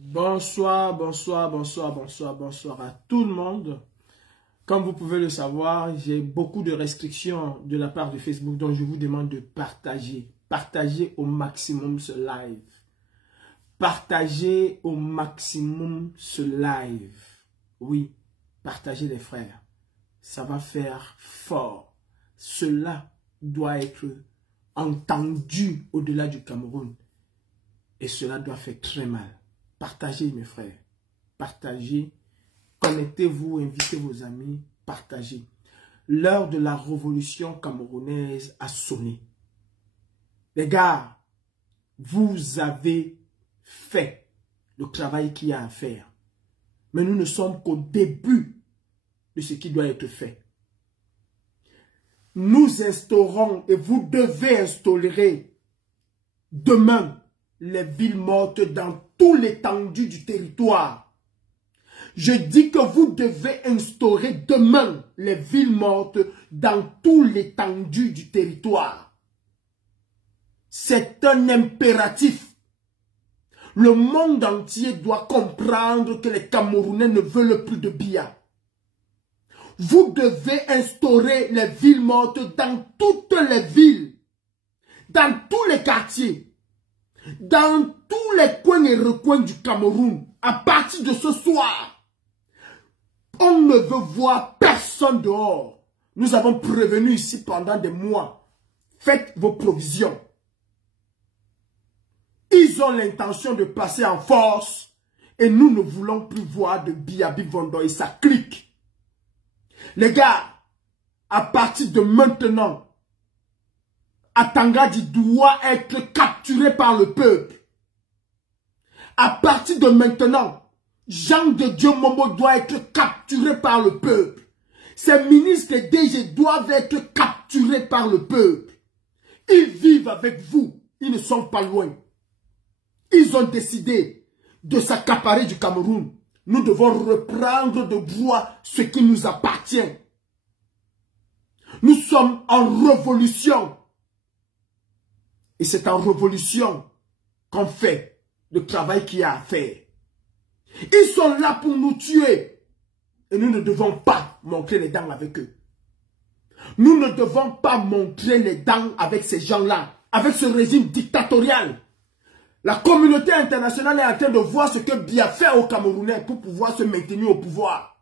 Bonsoir à tout le monde. Comme vous pouvez le savoir, j'ai beaucoup de restrictions de la part de Facebook, donc je vous demande de partager. Partagez au maximum ce live. Partagez au maximum ce live. Oui, partagez les frères. Ça va faire fort. Cela doit être entendu au-delà du Cameroun. Et cela doit faire très mal. Partagez mes frères. Partagez. Connectez-vous, invitez vos amis. Partagez. L'heure de la révolution camerounaise a sonné. Les gars, vous avez fait le travail qu'il y a à faire. Mais nous ne sommes qu'au début de ce qui doit être fait. Nous instaurons et vous devez instaurer demain les villes mortes dans tout l'étendue du territoire. Je dis que vous devez instaurer demain les villes mortes dans tout l'étendue du territoire. C'est un impératif. Le monde entier doit comprendre que les Camerounais ne veulent plus de Biya. Vous devez instaurer les villes mortes dans toutes les villes, dans tous les quartiers, dans tous les coins et recoins du Cameroun. À partir de ce soir, on ne veut voir personne dehors. Nous avons prévenu ici pendant des mois. Faites vos provisions. Ils ont l'intention de passer en force et nous ne voulons plus voir de Biya Bivongo et sa clique. Les gars, à partir de maintenant, Atangadi doit être capturé par le peuple. À partir de maintenant, Jean de Dieu Momo doit être capturé par le peuple. Ces ministres et DG doivent être capturés par le peuple. Ils vivent avec vous. Ils ne sont pas loin. Ils ont décidé de s'accaparer du Cameroun. Nous devons reprendre de droit ce qui nous appartient. Nous sommes en révolution. Et c'est en révolution qu'on fait le travail qu'il y a à faire. Ils sont là pour nous tuer. Et nous ne devons pas montrer les dents avec eux. Nous ne devons pas montrer les dents avec ces gens-là, avec ce régime dictatorial. La communauté internationale est en train de voir ce que Biya fait aux Camerounais pour pouvoir se maintenir au pouvoir.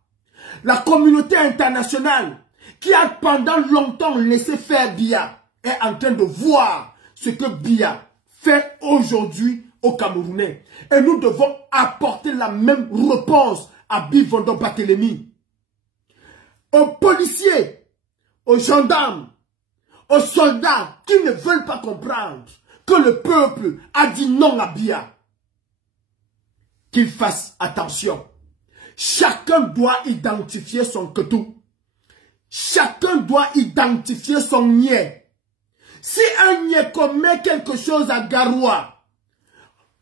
La communauté internationale qui a pendant longtemps laissé faire Biya est en train de voir ce que Biya fait aujourd'hui aux Camerounais. Et nous devons apporter la même réponse à Bivongo Barthélémy, aux policiers, aux gendarmes, aux soldats qui ne veulent pas comprendre que le peuple a dit non à Biya. Qu'ils fassent attention. Chacun doit identifier son ketou. Chacun doit identifier son niais. Si un niais commet quelque chose à Garoua,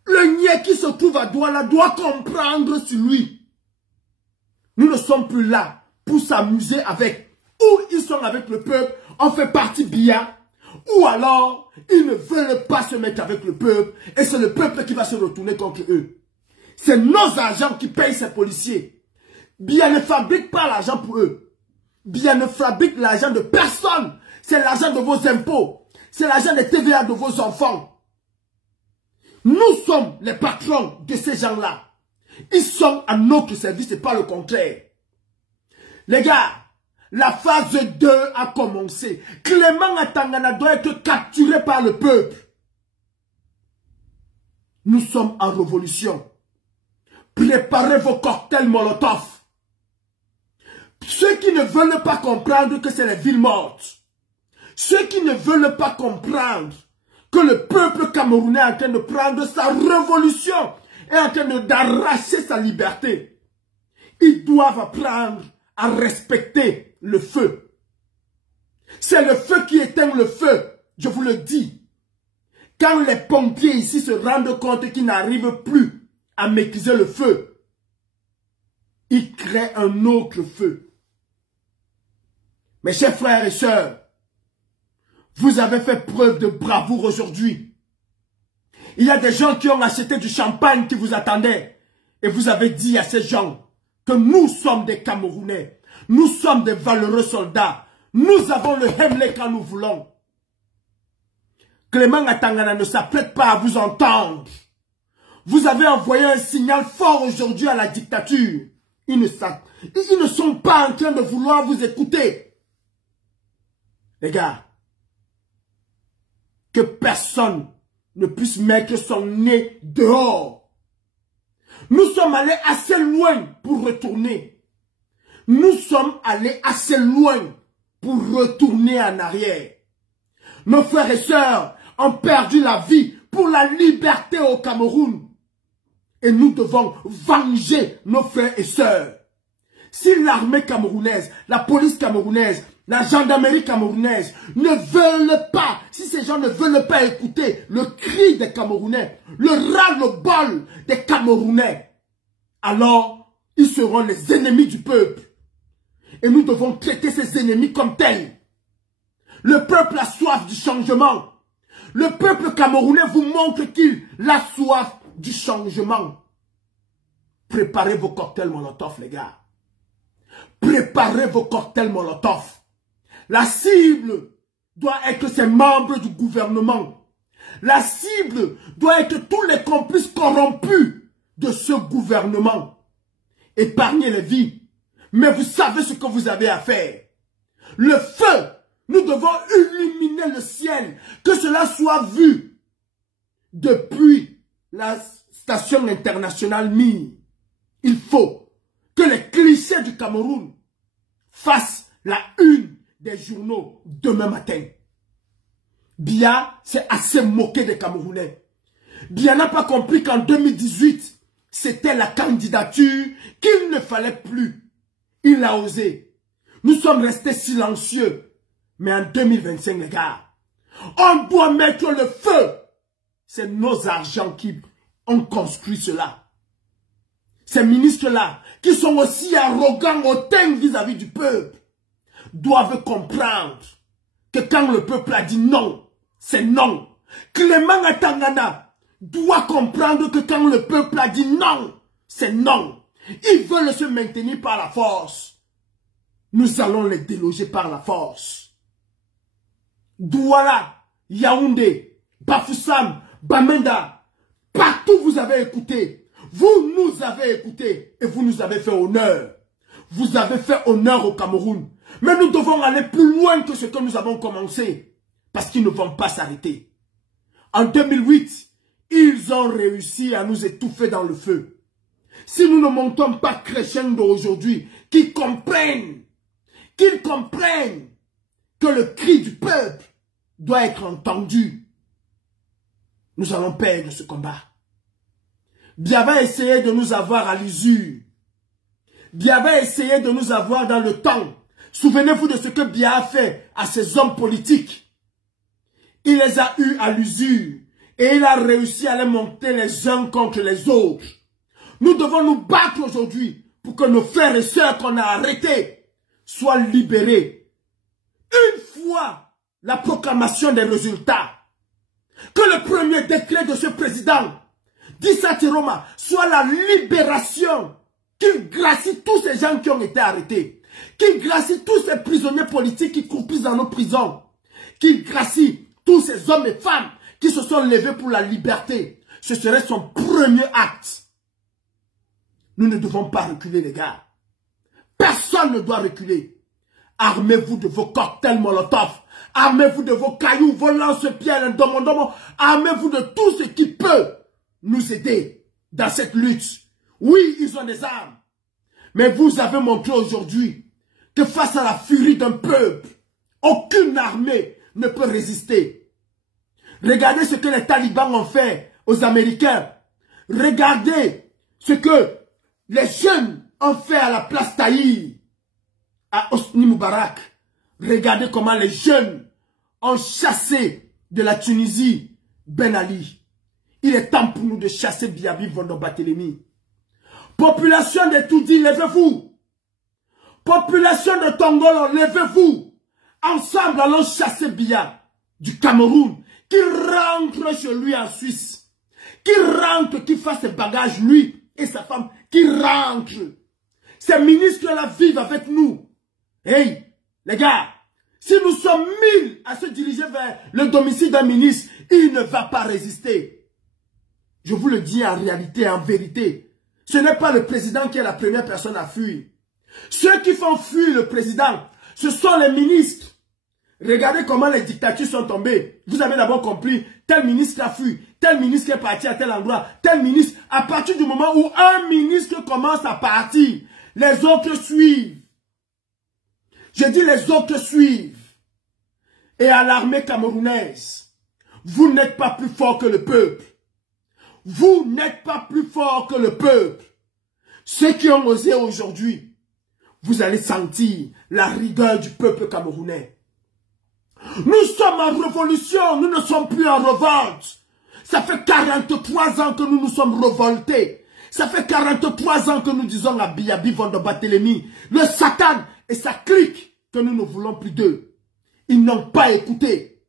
le niais qui se trouve à Douala doit comprendre sur lui. Nous ne sommes plus là pour s'amuser avec. Ou ils sont avec le peuple, on fait partie Biya. Ou alors, ils ne veulent pas se mettre avec le peuple. Et c'est le peuple qui va se retourner contre eux. C'est nos agents qui payent ces policiers. Biya ne fabrique pas l'argent pour eux. Biya ne fabrique l'argent de personne. C'est l'argent de vos impôts. C'est l'argent des TVA de vos enfants. Nous sommes les patrons de ces gens-là. Ils sont à notre service et pas le contraire. Les gars, la phase 2 a commencé. Clément Atangana doit être capturé par le peuple. Nous sommes en révolution. Préparez vos cocktails Molotov. Ceux qui ne veulent pas comprendre que c'est les villes mortes. Ceux qui ne veulent pas comprendre que le peuple camerounais est en train de prendre sa révolution, est en train d'arracher sa liberté. Ils doivent apprendre à respecter le feu. C'est le feu qui éteint le feu, je vous le dis. Quand les pompiers ici se rendent compte qu'ils n'arrivent plus à maîtriser le feu, ils créent un autre feu. Mes chers frères et sœurs, vous avez fait preuve de bravoure aujourd'hui. Il y a des gens qui ont acheté du champagne qui vous attendaient. et vous avez dit à ces gens que nous sommes des Camerounais, nous sommes des valeureux soldats, nous avons le Hemley quand nous voulons. Clément Atangana ne s'apprête pas à vous entendre. Vous avez envoyé un signal fort aujourd'hui à la dictature. Ils ne sont pas en train de vouloir vous écouter. Les gars, que personne ne puisse mettre son nez dehors. Nous sommes allés assez loin pour retourner. Nous sommes allés assez loin pour retourner en arrière. Nos frères et sœurs ont perdu la vie pour la liberté au Cameroun. Et nous devons venger nos frères et sœurs. Si l'armée camerounaise, la police camerounaise, la gendarmerie camerounaise ne veulent pas, si ces gens ne veulent pas écouter le cri des Camerounais, le ras-le-bol des Camerounais, alors ils seront les ennemis du peuple. Et nous devons traiter ces ennemis comme tels. Le peuple a soif du changement. Le peuple camerounais vous montre qu'il a soif du changement. Préparez vos cocktails Molotov, les gars. Préparez vos cocktails Molotov. La cible doit être ces membres du gouvernement. La cible doit être tous les complices corrompus de ce gouvernement. Épargnez les vies. Mais vous savez ce que vous avez à faire. Le feu, nous devons illuminer le ciel. Que cela soit vu depuis la station internationale Mir. Il faut que les clichés du Cameroun fassent la une des journaux demain matin. Biya s'est assez moqué des Camerounais. Biya n'a pas compris qu'en 2018, c'était la candidature qu'il ne fallait plus. Il a osé. Nous sommes restés silencieux. Mais en 2025, les gars, on doit mettre le feu. C'est nos argents qui ont construit cela. Ces ministres-là, qui sont aussi arrogants, hautains vis-à-vis du peuple, doivent comprendre que quand le peuple a dit non, c'est non. Clément Atangana doit comprendre que quand le peuple a dit non, c'est non. Ils veulent se maintenir par la force. Nous allons les déloger par la force. Douala, Yaoundé, Bafoussam, Bamenda, partout vous avez écouté. Vous nous avez écouté et vous nous avez fait honneur. Vous avez fait honneur au Cameroun. Mais nous devons aller plus loin que ce que nous avons commencé. Parce qu'ils ne vont pas s'arrêter. En 2008, ils ont réussi à nous étouffer dans le feu. Si nous ne montons pas crescendo aujourd'hui, qu'ils comprennent que le cri du peuple doit être entendu, nous allons perdre ce combat. Biya va essayer de nous avoir à l'usure. Biya va essayer de nous avoir dans le temps. Souvenez-vous de ce que Biya a fait à ces hommes politiques. Il les a eus à l'usure et il a réussi à les monter les uns contre les autres. Nous devons nous battre aujourd'hui pour que nos frères et sœurs qu'on a arrêtés soient libérés. Une fois la proclamation des résultats, que le premier décret de ce président, d'Issa Tiroma, soit la libération, qu'il gracie tous ces gens qui ont été arrêtés, qu'il gracie tous ces prisonniers politiques qui croupissent dans nos prisons, qu'il gracie tous ces hommes et femmes qui se sont levés pour la liberté. Ce serait son premier acte. Nous ne devons pas reculer, les gars. Personne ne doit reculer. Armez-vous de vos cocktails Molotov. Armez-vous de vos cailloux, vos lance-pierres, armez-vous de tout ce qui peut nous aider dans cette lutte. Oui, ils ont des armes. Mais vous avez montré aujourd'hui que face à la furie d'un peuple, aucune armée ne peut résister. Regardez ce que les talibans ont fait aux Américains. Regardez ce que les jeunes ont fait à la place Tahrir, à Hosni Moubarak. Regardez comment les jeunes ont chassé de la Tunisie Ben Ali. Il est temps pour nous de chasser Biabi Vondo Barthélemy. Population de Toudi, levez-vous. Population de Tongolo, levez-vous. Ensemble, allons chasser Biya du Cameroun. Qu'il rentre chez lui en Suisse. Qu'il rentre, qu'il fasse ses bagages, lui, et sa femme qui rentrent. Ces ministres-là vivent avec nous. Hey, les gars, si nous sommes 1000 à se diriger vers le domicile d'un ministre, il ne va pas résister. Je vous le dis en réalité, en vérité. Ce n'est pas le président qui est la première personne à fuir. Ceux qui font fuir le président, ce sont les ministres. Regardez comment les dictatures sont tombées. Vous avez d'abord compris, tel ministre a fui, tel ministre est parti à tel endroit, tel ministre, à partir du moment où un ministre commence à partir, les autres suivent. Je dis les autres suivent. Et à l'armée camerounaise, vous n'êtes pas plus fort que le peuple. Vous n'êtes pas plus fort que le peuple. Ceux qui ont osé aujourd'hui, vous allez sentir la rigueur du peuple camerounais. Nous sommes en révolution, nous ne sommes plus en révolte. Ça fait 43 ans que nous nous sommes révoltés. Ça fait 43 ans que nous disons à Biyabi Vondobatelemi, le Satan et sa clique, que nous ne voulons plus d'eux. Ils n'ont pas écouté.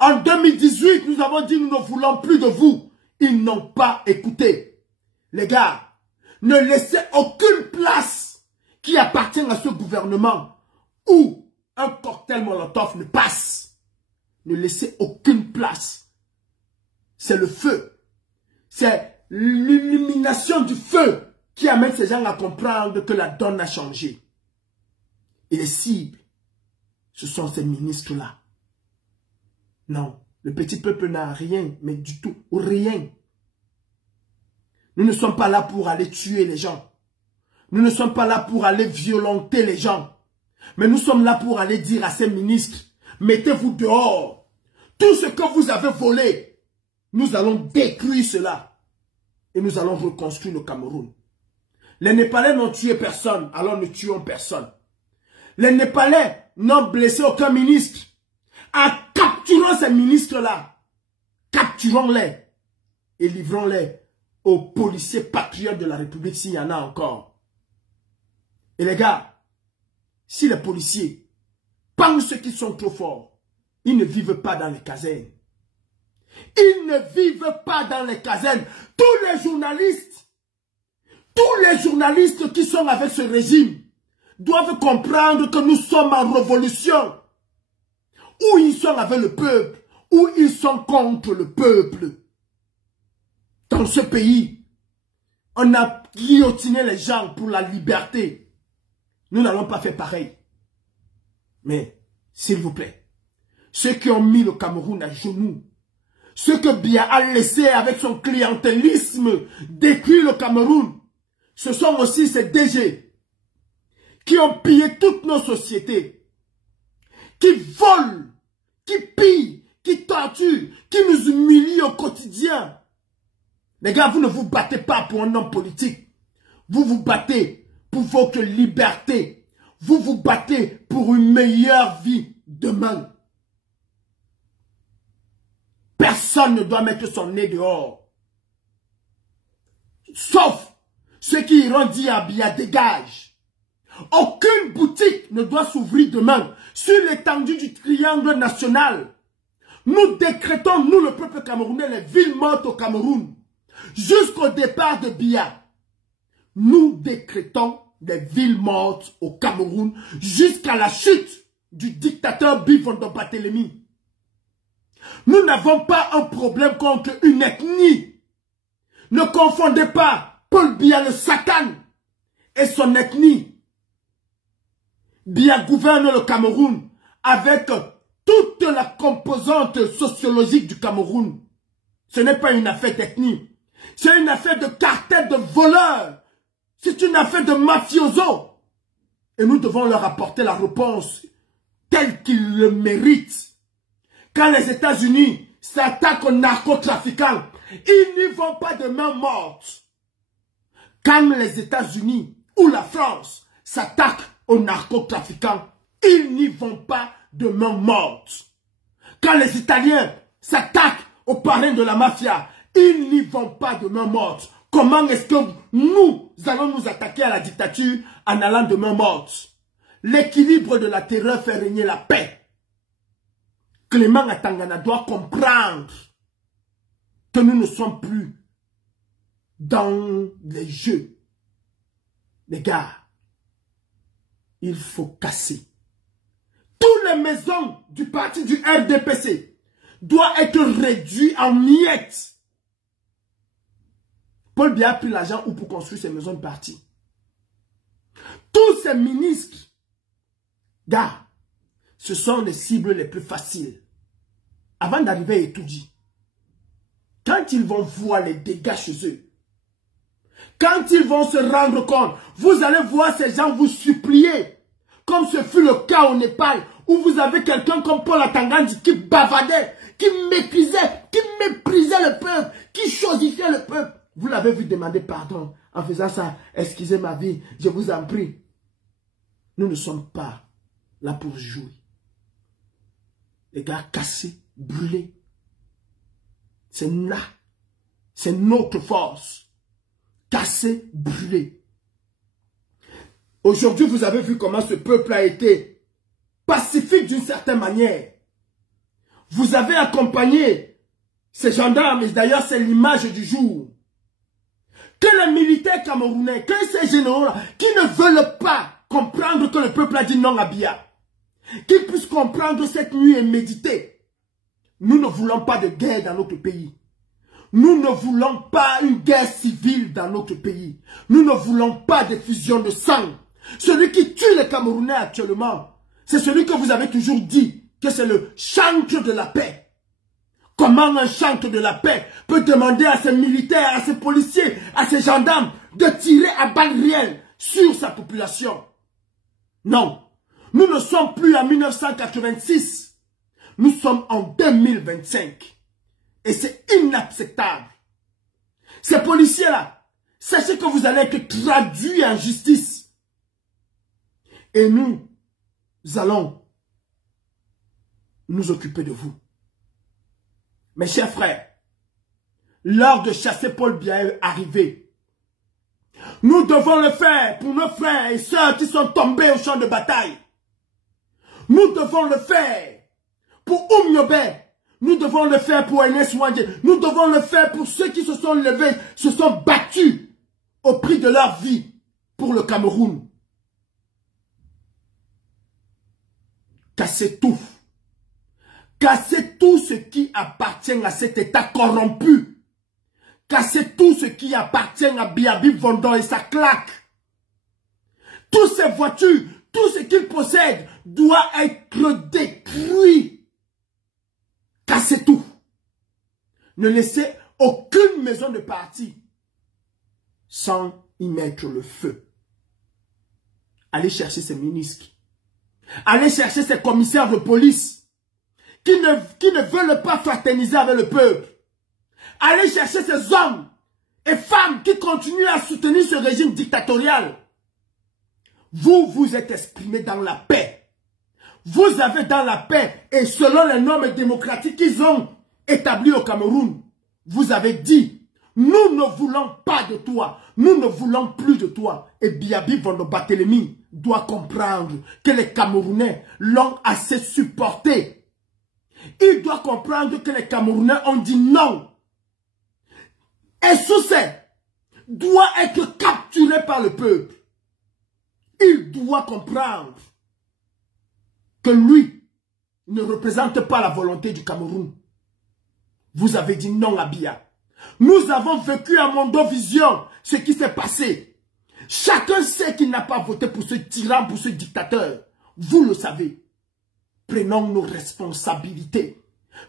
En 2018, nous avons dit nous ne voulons plus de vous. Ils n'ont pas écouté. Les gars, ne laissez aucune place qui appartient à ce gouvernement où un cocktail Molotov ne passe. Ne laissez aucune place. C'est le feu. C'est l'illumination du feu qui amène ces gens à comprendre que la donne a changé. Et les cibles, ce sont ces ministres-là. Non, le petit peuple n'a rien, mais du tout, rien. Nous ne sommes pas là pour aller tuer les gens. Nous ne sommes pas là pour aller violenter les gens. Mais nous sommes là pour aller dire à ces ministres, mettez-vous dehors. Tout ce que vous avez volé, nous allons détruire cela. Et nous allons reconstruire le Cameroun. Les Népalais n'ont tué personne, alors ne tuons personne. Les Népalais n'ont blessé aucun ministre. En capturant ces ministres-là, capturons-les et livrons-les aux policiers patriotes de la République s'il y en a encore. Et les gars, si les policiers pensent qu'ils sont trop forts, ils ne vivent pas dans les casernes. Ils ne vivent pas dans les casernes. Tous les journalistes qui sont avec ce régime doivent comprendre que nous sommes en révolution. Ou ils sont avec le peuple, ou ils sont contre le peuple. Dans ce pays, on a guillotiné les gens pour la liberté. Nous n'allons pas faire pareil. Mais, s'il vous plaît, ceux qui ont mis le Cameroun à genoux, ceux que Biya a laissé avec son clientélisme détruire le Cameroun, ce sont aussi ces DG qui ont pillé toutes nos sociétés, qui volent, qui pillent, qui torturent, qui nous humilient au quotidien. Les gars, vous ne vous battez pas pour un homme politique. Vous vous battez pour votre liberté. Vous vous battez pour une meilleure vie demain. Personne ne doit mettre son nez dehors. Sauf ceux qui iront dire à Biya dégage. Aucune boutique ne doit s'ouvrir demain sur l'étendue du triangle national. Nous décrétons, nous le peuple camerounais, les villes mortes au Cameroun. Jusqu'au départ de Biya. Nous décrétons des villes mortes au Cameroun jusqu'à la chute du dictateur Biya Vondobatelemi. Nous n'avons pas un problème contre une ethnie. Ne confondez pas Paul Biya le Satan et son ethnie. Biya gouverne le Cameroun avec toute la composante sociologique du Cameroun. Ce n'est pas une affaire d'ethnie. C'est une affaire de cartel de voleurs. C'est une affaire de mafiosos. Et nous devons leur apporter la réponse telle qu'ils le méritent. Quand les États-Unis s'attaquent aux narcotrafiquants, ils n'y vont pas de main morte. Quand les États-Unis ou la France s'attaquent aux narcotrafiquants, ils n'y vont pas de main morte. Quand les Italiens s'attaquent aux parrains de la mafia, ils n'y vont pas de main morte. Comment est-ce que nous allons nous attaquer à la dictature en allant de main morte? L'équilibre de la terreur fait régner la paix. Clément Atangana doit comprendre que nous ne sommes plus dans les jeux. Les gars, il faut casser. Toutes les maisons du parti du RDPC doivent être réduites en miettes. Paul Biya a pris l'argent pour construire ces maisons de parti. Tous ces ministres, gars, ce sont les cibles les plus faciles. Avant d'arriver à Etoudi, quand ils vont voir les dégâts chez eux, quand ils vont se rendre compte, vous allez voir ces gens vous supplier, comme ce fut le cas au Népal, où vous avez quelqu'un comme Paul Atangandi qui bavardait, qui méprisait le peuple, qui chosifiait le peuple. Vous l'avez vu demander pardon en faisant ça. Excusez ma vie, je vous en prie. Nous ne sommes pas là pour jouer. Les gars, cassés, brûlés. C'est là. C'est notre force. Cassés, brûlés. Aujourd'hui, vous avez vu comment ce peuple a été pacifique d'une certaine manière. Vous avez accompagné ces gendarmes, et d'ailleurs c'est l'image du jour. Que les militaires camerounais, que ces généraux-là, qui ne veulent pas comprendre que le peuple a dit non à Biya, qu'ils puissent comprendre cette nuit et méditer. Nous ne voulons pas de guerre dans notre pays. Nous ne voulons pas une guerre civile dans notre pays. Nous ne voulons pas de fusion de sang. Celui qui tue les Camerounais actuellement, c'est celui que vous avez toujours dit que c'est le chantre de la paix. Comment un chantre de la paix peut demander à ses militaires, à ses policiers, à ses gendarmes de tirer à balles réelles sur sa population? Non, nous ne sommes plus en 1986. Nous sommes en 2025. Et c'est inacceptable. Ces policiers-là, sachez que vous allez être traduits en justice. Et nous allons nous occuper de vous. Mes chers frères, l'heure de chasser Paul Biya est arrivée. Nous devons le faire pour nos frères et sœurs qui sont tombés au champ de bataille. Nous devons le faire pour Oumyobé. Nous devons le faire pour Ernest Ouandje. Nous devons le faire pour ceux qui se sont levés, se sont battus au prix de leur vie pour le Cameroun. Cassez tout. Cassez tout ce qui appartient à cet État corrompu. Cassez tout ce qui appartient à Biabi Vondon et sa claque. Toutes ces voitures, tout ce qu'il possède doit être détruit. Cassez tout. Ne laissez aucune maison de parti sans y mettre le feu. Allez chercher ces ministres. Allez chercher ces commissaires de police qui ne veulent pas fraterniser avec le peuple. Allez chercher ces hommes et femmes qui continuent à soutenir ce régime dictatorial. Vous vous êtes exprimés dans la paix. Vous avez dans la paix et selon les normes démocratiques qu'ils ont établies au Cameroun, vous avez dit, nous ne voulons pas de toi, nous ne voulons plus de toi. Et Biabi Vondon Barthélemy doit comprendre que les Camerounais l'ont assez supporté. Il doit comprendre que les Camerounais ont dit non. Et Soussé doit être capturé par le peuple. Il doit comprendre que lui ne représente pas la volonté du Cameroun. Vous avez dit non à Biya. Nous avons vécu à Mondovision ce qui s'est passé. Chacun sait qu'il n'a pas voté pour ce tyran, pour ce dictateur. Vous le savez. Prenons nos responsabilités.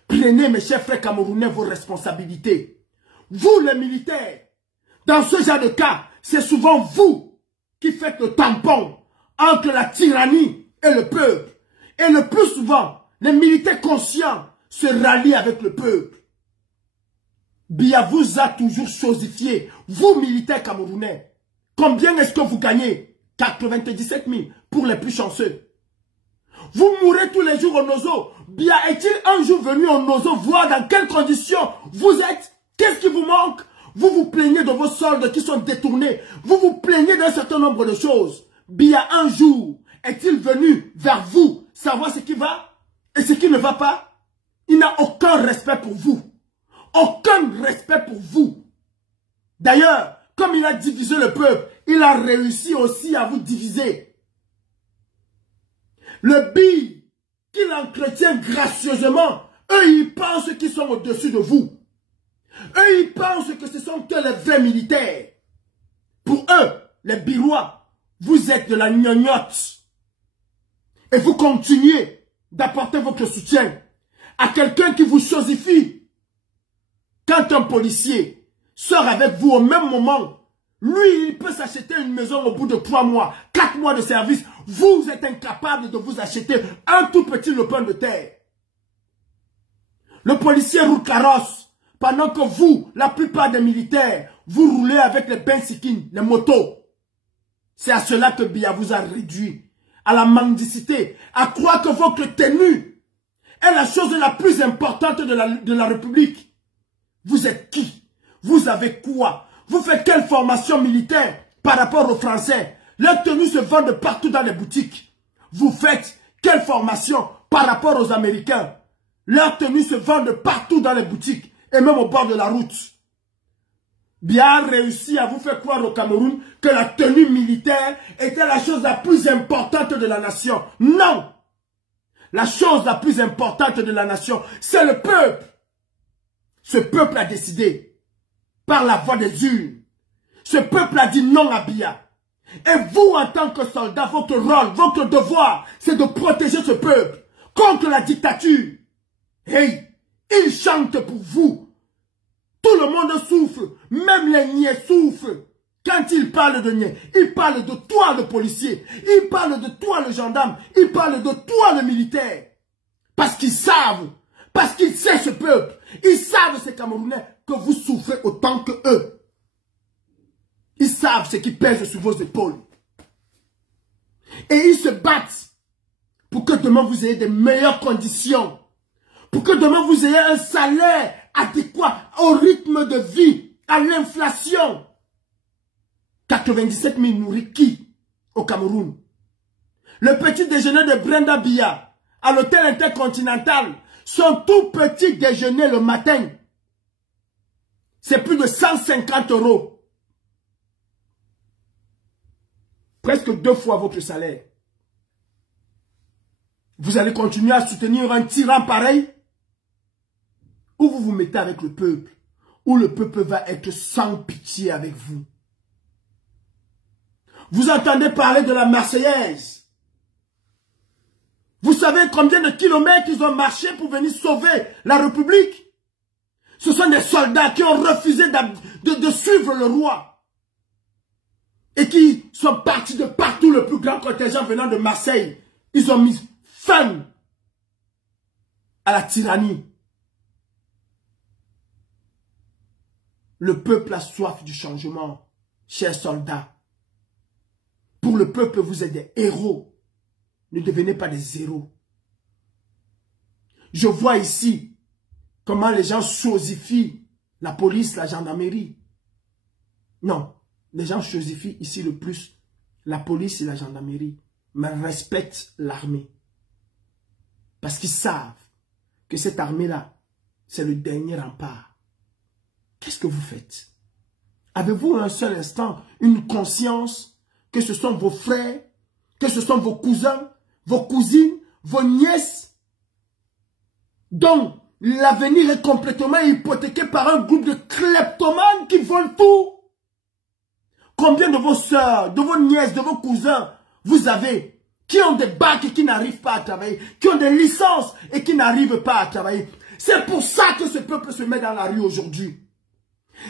Prenez, mes chers frères camerounais, vos responsabilités. Vous, les militaires, dans ce genre de cas, c'est souvent vous qui faites le tampon entre la tyrannie et le peuple. Et le plus souvent, les militaires conscients se rallient avec le peuple. Biya vous a toujours chosifié. Vous, militaires camerounais, combien est-ce que vous gagnez? 97 000 pour les plus chanceux. Vous mourrez tous les jours au Nozo. Biya est-il un jour venu au Nozo voir dans quelles conditions vous êtes? Qu'est-ce qui vous manque? Vous vous plaignez de vos soldes qui sont détournés. Vous vous plaignez d'un certain nombre de choses. Biya un jour est-il venu vers vous savoir ce qui va et ce qui ne va pas? Il n'a aucun respect pour vous. Aucun respect pour vous. D'ailleurs, comme il a divisé le peuple, il a réussi aussi à vous diviser. Le billet qu'il entretient gracieusement, eux, ils pensent qu'ils sont au-dessus de vous. Eux, ils pensent que ce sont que les vrais militaires. Pour eux, les birois, vous êtes de la gnognotte. Et vous continuez d'apporter votre soutien à quelqu'un qui vous chosifie. Quand un policier sort avec vous au même moment, lui, il peut s'acheter une maison au bout de 3 mois, 4 mois de service. Vous êtes incapable de vous acheter un tout petit lopin de terre. Le policier roule carrosse, pendant que vous, la plupart des militaires, vous roulez avec les bensikines, les motos. C'est à cela que Biya vous a réduit, à la mendicité, à croire que votre tenue est la chose la plus importante de la République. Vous êtes qui? Vous avez quoi? Vous faites quelle formation militaire par rapport aux Français? Leurs tenues se vendent partout dans les boutiques. Vous faites quelle formation par rapport aux Américains? Leurs tenues se vendent partout dans les boutiques et même au bord de la route. Biya a réussi à vous faire croire au Cameroun que la tenue militaire était la chose la plus importante de la nation. Non! La chose la plus importante de la nation, c'est le peuple. Ce peuple a décidé, par la voix des urnes. Ce peuple a dit non à Biya. Et vous, en tant que soldat, votre rôle, votre devoir, c'est de protéger ce peuple contre la dictature. Hey, ils chantent pour vous. Tout le monde souffre, même les niais souffrent. Quand ils parlent de niais, ils parlent de toi le policier, ils parlent de toi le gendarme, ils parlent de toi le militaire. Parce qu'ils savent, parce qu'ils savent ce peuple, ils savent ces Camerounais que vous souffrez autant que eux. Ils savent ce qui pèse sur vos épaules. Et ils se battent pour que demain vous ayez de meilleures conditions. Pour que demain vous ayez un salaire adéquat au rythme de vie, à l'inflation. 97 000 nourrit qui au Cameroun? Le petit déjeuner de Brenda Biya à l'hôtel intercontinental, son tout petit déjeuner le matin, c'est plus de 150 €. Presque 2 fois votre salaire. Vous allez continuer à soutenir un tyran pareil? Ou vous vous mettez avec le peuple, ou le peuple va être sans pitié avec vous. Vous entendez parler de la Marseillaise. Vous savez combien de kilomètres ils ont marché pour venir sauver la République? Ce sont des soldats qui ont refusé de suivre le roi. Et qui sont partis de partout, le plus grand contingent venant de Marseille. Ils ont mis fin à la tyrannie. Le peuple a soif du changement, chers soldats. Pour le peuple, vous êtes des héros. Ne devenez pas des zéros. Je vois ici comment les gens chosifient la police, la gendarmerie. Non, les gens chosifient ici le plus la police et la gendarmerie, mais respectent l'armée. Parce qu'ils savent que cette armée-là, c'est le dernier rempart. Qu'est-ce que vous faites? Avez-vous un seul instant une conscience que ce sont vos frères, que ce sont vos cousins, vos cousines, vos nièces, dont l'avenir est complètement hypothéqué par un groupe de kleptomanes qui volent tout? Combien de vos soeurs, de vos nièces, de vos cousins vous avez qui ont des bacs et qui n'arrivent pas à travailler, qui ont des licences et qui n'arrivent pas à travailler? C'est pour ça que ce peuple se met dans la rue aujourd'hui.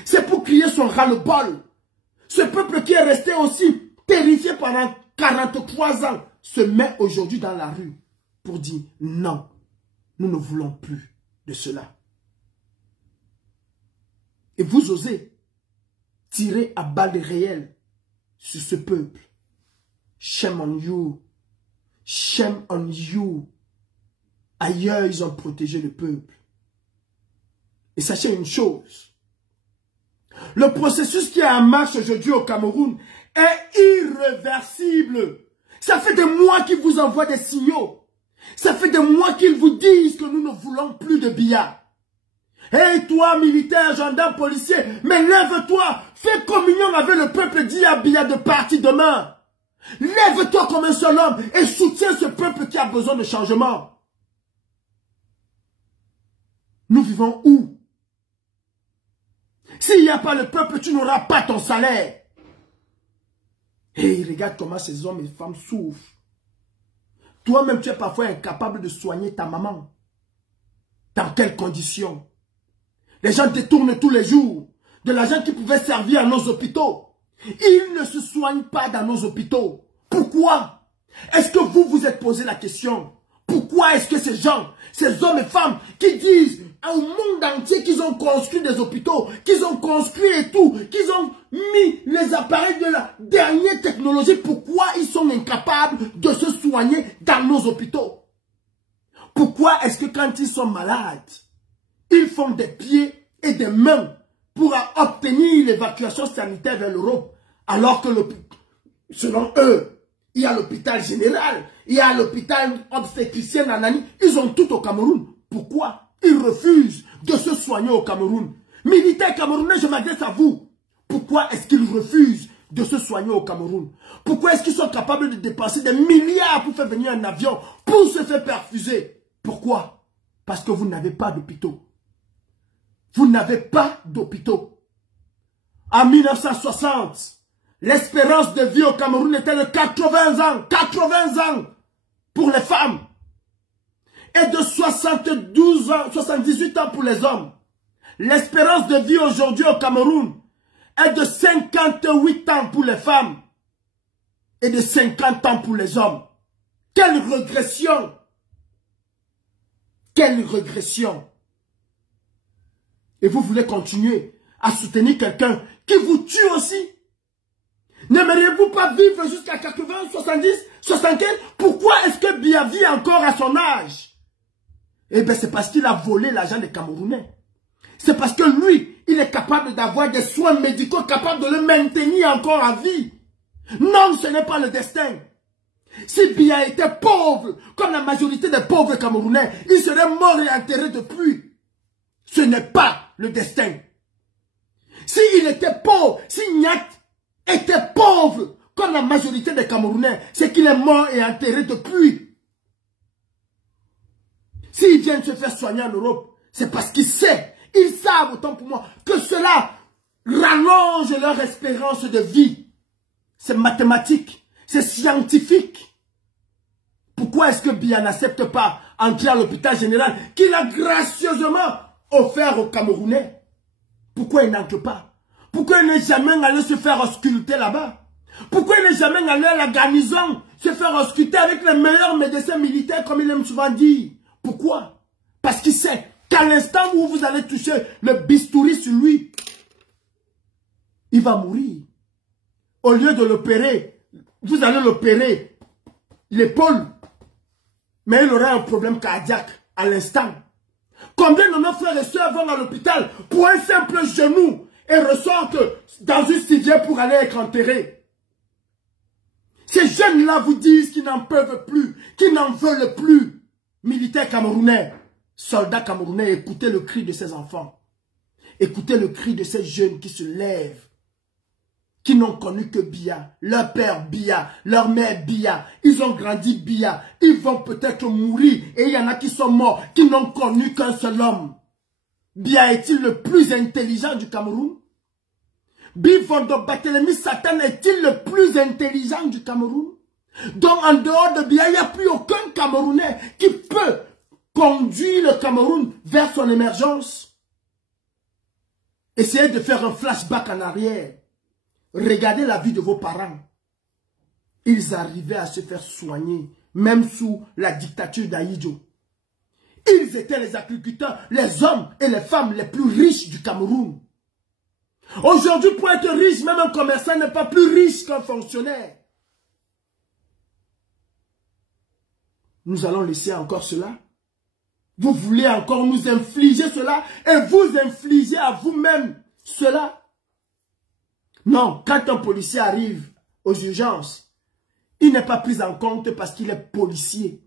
C'est pour crier son ras-le-bol. Ce peuple qui est resté aussi terrifié pendant 43 ans se met aujourd'hui dans la rue pour dire non, nous ne voulons plus de cela. Et vous osez tirer à balles réelles sur ce peuple. Shame on you. Shame on you. Ailleurs, ils ont protégé le peuple. Et sachez une chose. Le processus qui est en marche aujourd'hui au Cameroun est irréversible. Ça fait des mois qu'ils vous envoient des signaux. Ça fait des mois qu'ils vous disent que nous ne voulons plus de Biya. Hey toi, militaire, gendarme, policier, mais lève-toi, fais communion avec le peuple, dit à Biya de partir demain. Lève-toi comme un seul homme et soutiens ce peuple qui a besoin de changement. Nous vivons où? S'il n'y a pas le peuple, tu n'auras pas ton salaire. Et regarde comment ces hommes et femmes souffrent. Toi-même, tu es parfois incapable de soigner ta maman. Dans quelles conditions? Les gens détournent tous les jours de l'argent qui pouvait servir à nos hôpitaux. Ils ne se soignent pas dans nos hôpitaux. Pourquoi? Est-ce que vous vous êtes posé la question? Pourquoi est-ce que ces gens, ces hommes et femmes qui disent au monde entier qu'ils ont construit des hôpitaux, qu'ils ont construit et tout, qu'ils ont mis les appareils de la dernière technologie, pourquoi ils sont incapables de se soigner dans nos hôpitaux? Pourquoi est-ce que quand ils sont malades, ils font des pieds et des mains pour obtenir l'évacuation sanitaire vers l'Europe, alors que selon eux, il y a l'hôpital général, il y a l'hôpital obstétricien Anani, ils ont tout au Cameroun. Pourquoi? Ils refusent de se soigner au Cameroun. Militaires camerounais, je m'adresse à vous. Pourquoi est-ce qu'ils refusent de se soigner au Cameroun? Pourquoi est-ce qu'ils sont capables de dépenser des milliards pour faire venir un avion, pour se faire perfuser? Pourquoi? Parce que vous n'avez pas d'hôpitaux. Vous n'avez pas d'hôpitaux. En 1960, l'espérance de vie au Cameroun était de 80 ans. 80 ans pour les femmes. Et de 72 ans, 78 ans pour les hommes. L'espérance de vie aujourd'hui au Cameroun est de 58 ans pour les femmes. Et de 50 ans pour les hommes. Quelle régression! Quelle régression! Et vous voulez continuer à soutenir quelqu'un qui vous tue aussi? N'aimeriez-vous pas vivre jusqu'à 80, 70, 75? Pourquoi est-ce que Biya vit encore à son âge? Eh bien, c'est parce qu'il a volé l'argent des Camerounais. C'est parce que lui, il est capable d'avoir des soins médicaux capables de le maintenir encore à vie. Non, ce n'est pas le destin. Si Biya était pauvre, comme la majorité des pauvres Camerounais, il serait mort et enterré depuis. Ce n'est pas le destin. S'il était pauvre, si Nyat était pauvre, comme la majorité des Camerounais, c'est qu'il est mort et enterré depuis. S'ils viennent se faire soigner en Europe, c'est parce qu'ils savent, ils savent autant pour moi, que cela rallonge leur espérance de vie. C'est mathématique, c'est scientifique. Pourquoi est-ce que Biya n'accepte pas entrer à l'hôpital général qu'il a gracieusement offert aux Camerounais? Pourquoi il n'entre pas? Pourquoi il n'est jamais allé se faire ausculter là-bas? Pourquoi il n'est jamais allé à la garnison se faire ausculter avec les meilleurs médecins militaires comme il aime souvent dire? Pourquoi? Parce qu'il sait qu'à l'instant où vous allez toucher le bistouri sur lui, il va mourir. Au lieu de l'opérer, vous allez l'opérer l'épaule, mais il aura un problème cardiaque à l'instant. Combien de nos frères et sœurs vont à l'hôpital pour un simple genou et ressortent dans une civière pour aller être enterrés? Ces jeunes-là vous disent qu'ils n'en peuvent plus, qu'ils n'en veulent plus. Militaires camerounais, soldats camerounais, écoutez le cri de ces enfants. Écoutez le cri de ces jeunes qui se lèvent, qui n'ont connu que Biya, leur père Biya, leur mère Biya. Ils ont grandi Biya. Ils vont peut-être mourir. Et il y en a qui sont morts, qui n'ont connu qu'un seul homme. Biya est-il le plus intelligent du Cameroun? Bivondo Barthélemy Satan est-il le plus intelligent du Cameroun? Donc en dehors de Biya, il n'y a plus aucun Camerounais qui peut conduire le Cameroun vers son émergence. Essayez de faire un flashback en arrière. Regardez la vie de vos parents. Ils arrivaient à se faire soigner, même sous la dictature d'Ahidjo. Ils étaient les agriculteurs, les hommes et les femmes les plus riches du Cameroun. Aujourd'hui, pour être riche, même un commerçant n'est pas plus riche qu'un fonctionnaire. Nous allons laisser encore cela. Vous voulez encore nous infliger cela et vous infliger à vous-même cela. Non, quand un policier arrive aux urgences, il n'est pas pris en compte parce qu'il est policier.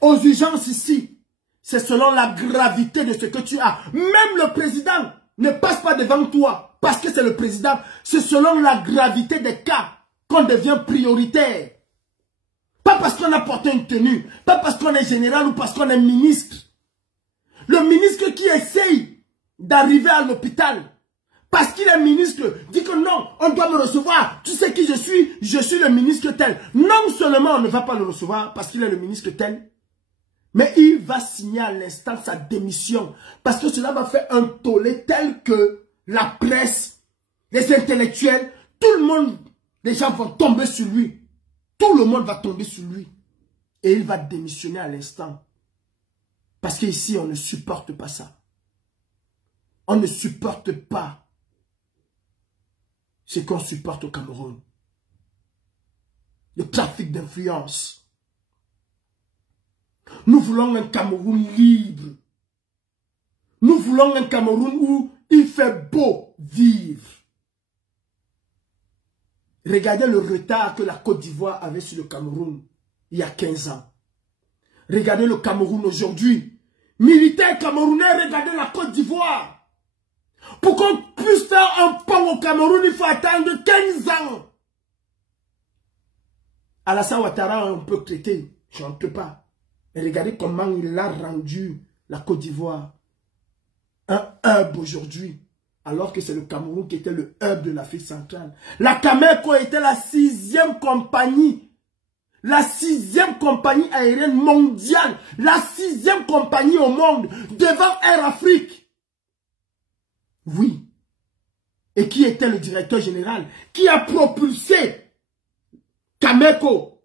Aux urgences ici, c'est selon la gravité de ce que tu as. Même le président ne passe pas devant toi parce que c'est le président. C'est selon la gravité des cas qu'on devient prioritaire. Pas parce qu'on a porté une tenue, pas parce qu'on est général ou parce qu'on est ministre. Le ministre qui essaye d'arriver à l'hôpital, parce qu'il est ministre, dit que non, on doit me recevoir. Tu sais qui je suis le ministre tel. Non seulement on ne va pas le recevoir parce qu'il est le ministre tel, mais il va signer à l'instant sa démission. Parce que cela va faire un tollé tel que la presse, les intellectuels, tout le monde, les gens vont tomber sur lui. Tout le monde va tomber sur lui. Et il va démissionner à l'instant. Parce qu'ici, on ne supporte pas ça. On ne supporte pas ce qu'on supporte au Cameroun. Le trafic d'influence. Nous voulons un Cameroun libre. Nous voulons un Cameroun où il fait beau vivre. Regardez le retard que la Côte d'Ivoire avait sur le Cameroun il y a 15 ans. Regardez le Cameroun aujourd'hui. Militaires camerounais, regardez la Côte d'Ivoire. Pour qu'on puisse faire un pont au Cameroun, il faut attendre 15 ans. Alassane Ouattara, on peut traiter, je ne peux pas. Et regardez comment il a rendu la Côte d'Ivoire un hub aujourd'hui. Alors que c'est le Cameroun qui était le hub de l'Afrique centrale. La Cameco était la 6e compagnie. La 6e compagnie aérienne mondiale. La 6e compagnie au monde. Devant Air Afrique. Oui. Et qui était le directeur général? Qui a propulsé Cameco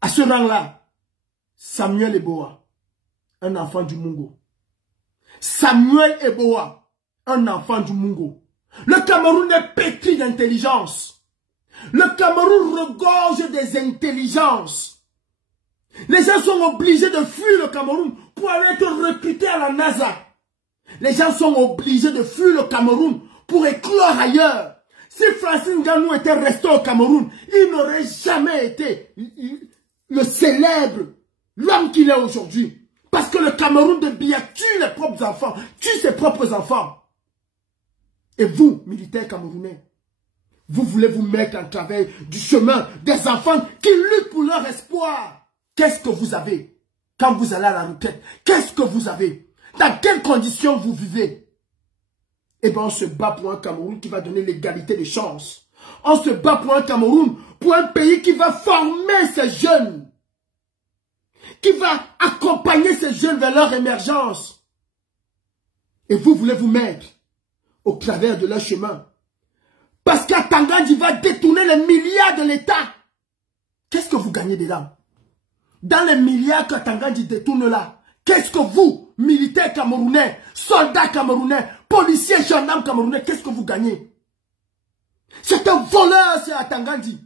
à ce rang-là? Samuel Eboa. Un enfant du Mungo. Samuel Eboa, un enfant du Mungo. Le Cameroun est pétri d'intelligence. Le Cameroun regorge des intelligences. Les gens sont obligés de fuir le Cameroun pour aller être recrutés à la NASA. Les gens sont obligés de fuir le Cameroun pour éclore ailleurs. Si Francis Ngannou était resté au Cameroun, il n'aurait jamais été le célèbre, l'homme qu'il est aujourd'hui. Parce que le Cameroun de Biya tue les propres enfants, tue ses propres enfants. Et vous, militaires camerounais, vous voulez vous mettre en travers du chemin des enfants qui luttent pour leur espoir. Qu'est-ce que vous avez quand vous allez à la retraite? Qu'est-ce que vous avez? Dans quelles conditions vous vivez? Eh bien, on se bat pour un Cameroun qui va donner l'égalité des chances. On se bat pour un Cameroun, pour un pays qui va former ces jeunes. Qui va accompagner ces jeunes vers leur émergence. Et vous voulez vous mettre au travers de leur chemin. Parce qu'Atangandji va détourner les milliards de l'État. Qu'est-ce que vous gagnez dedans? Dans les milliards qu'Atangandji détourne là, qu'est-ce que vous, militaires camerounais, soldats camerounais, policiers, gendarmes camerounais, qu'est-ce que vous gagnez? C'est un voleur, c'est Atangandji.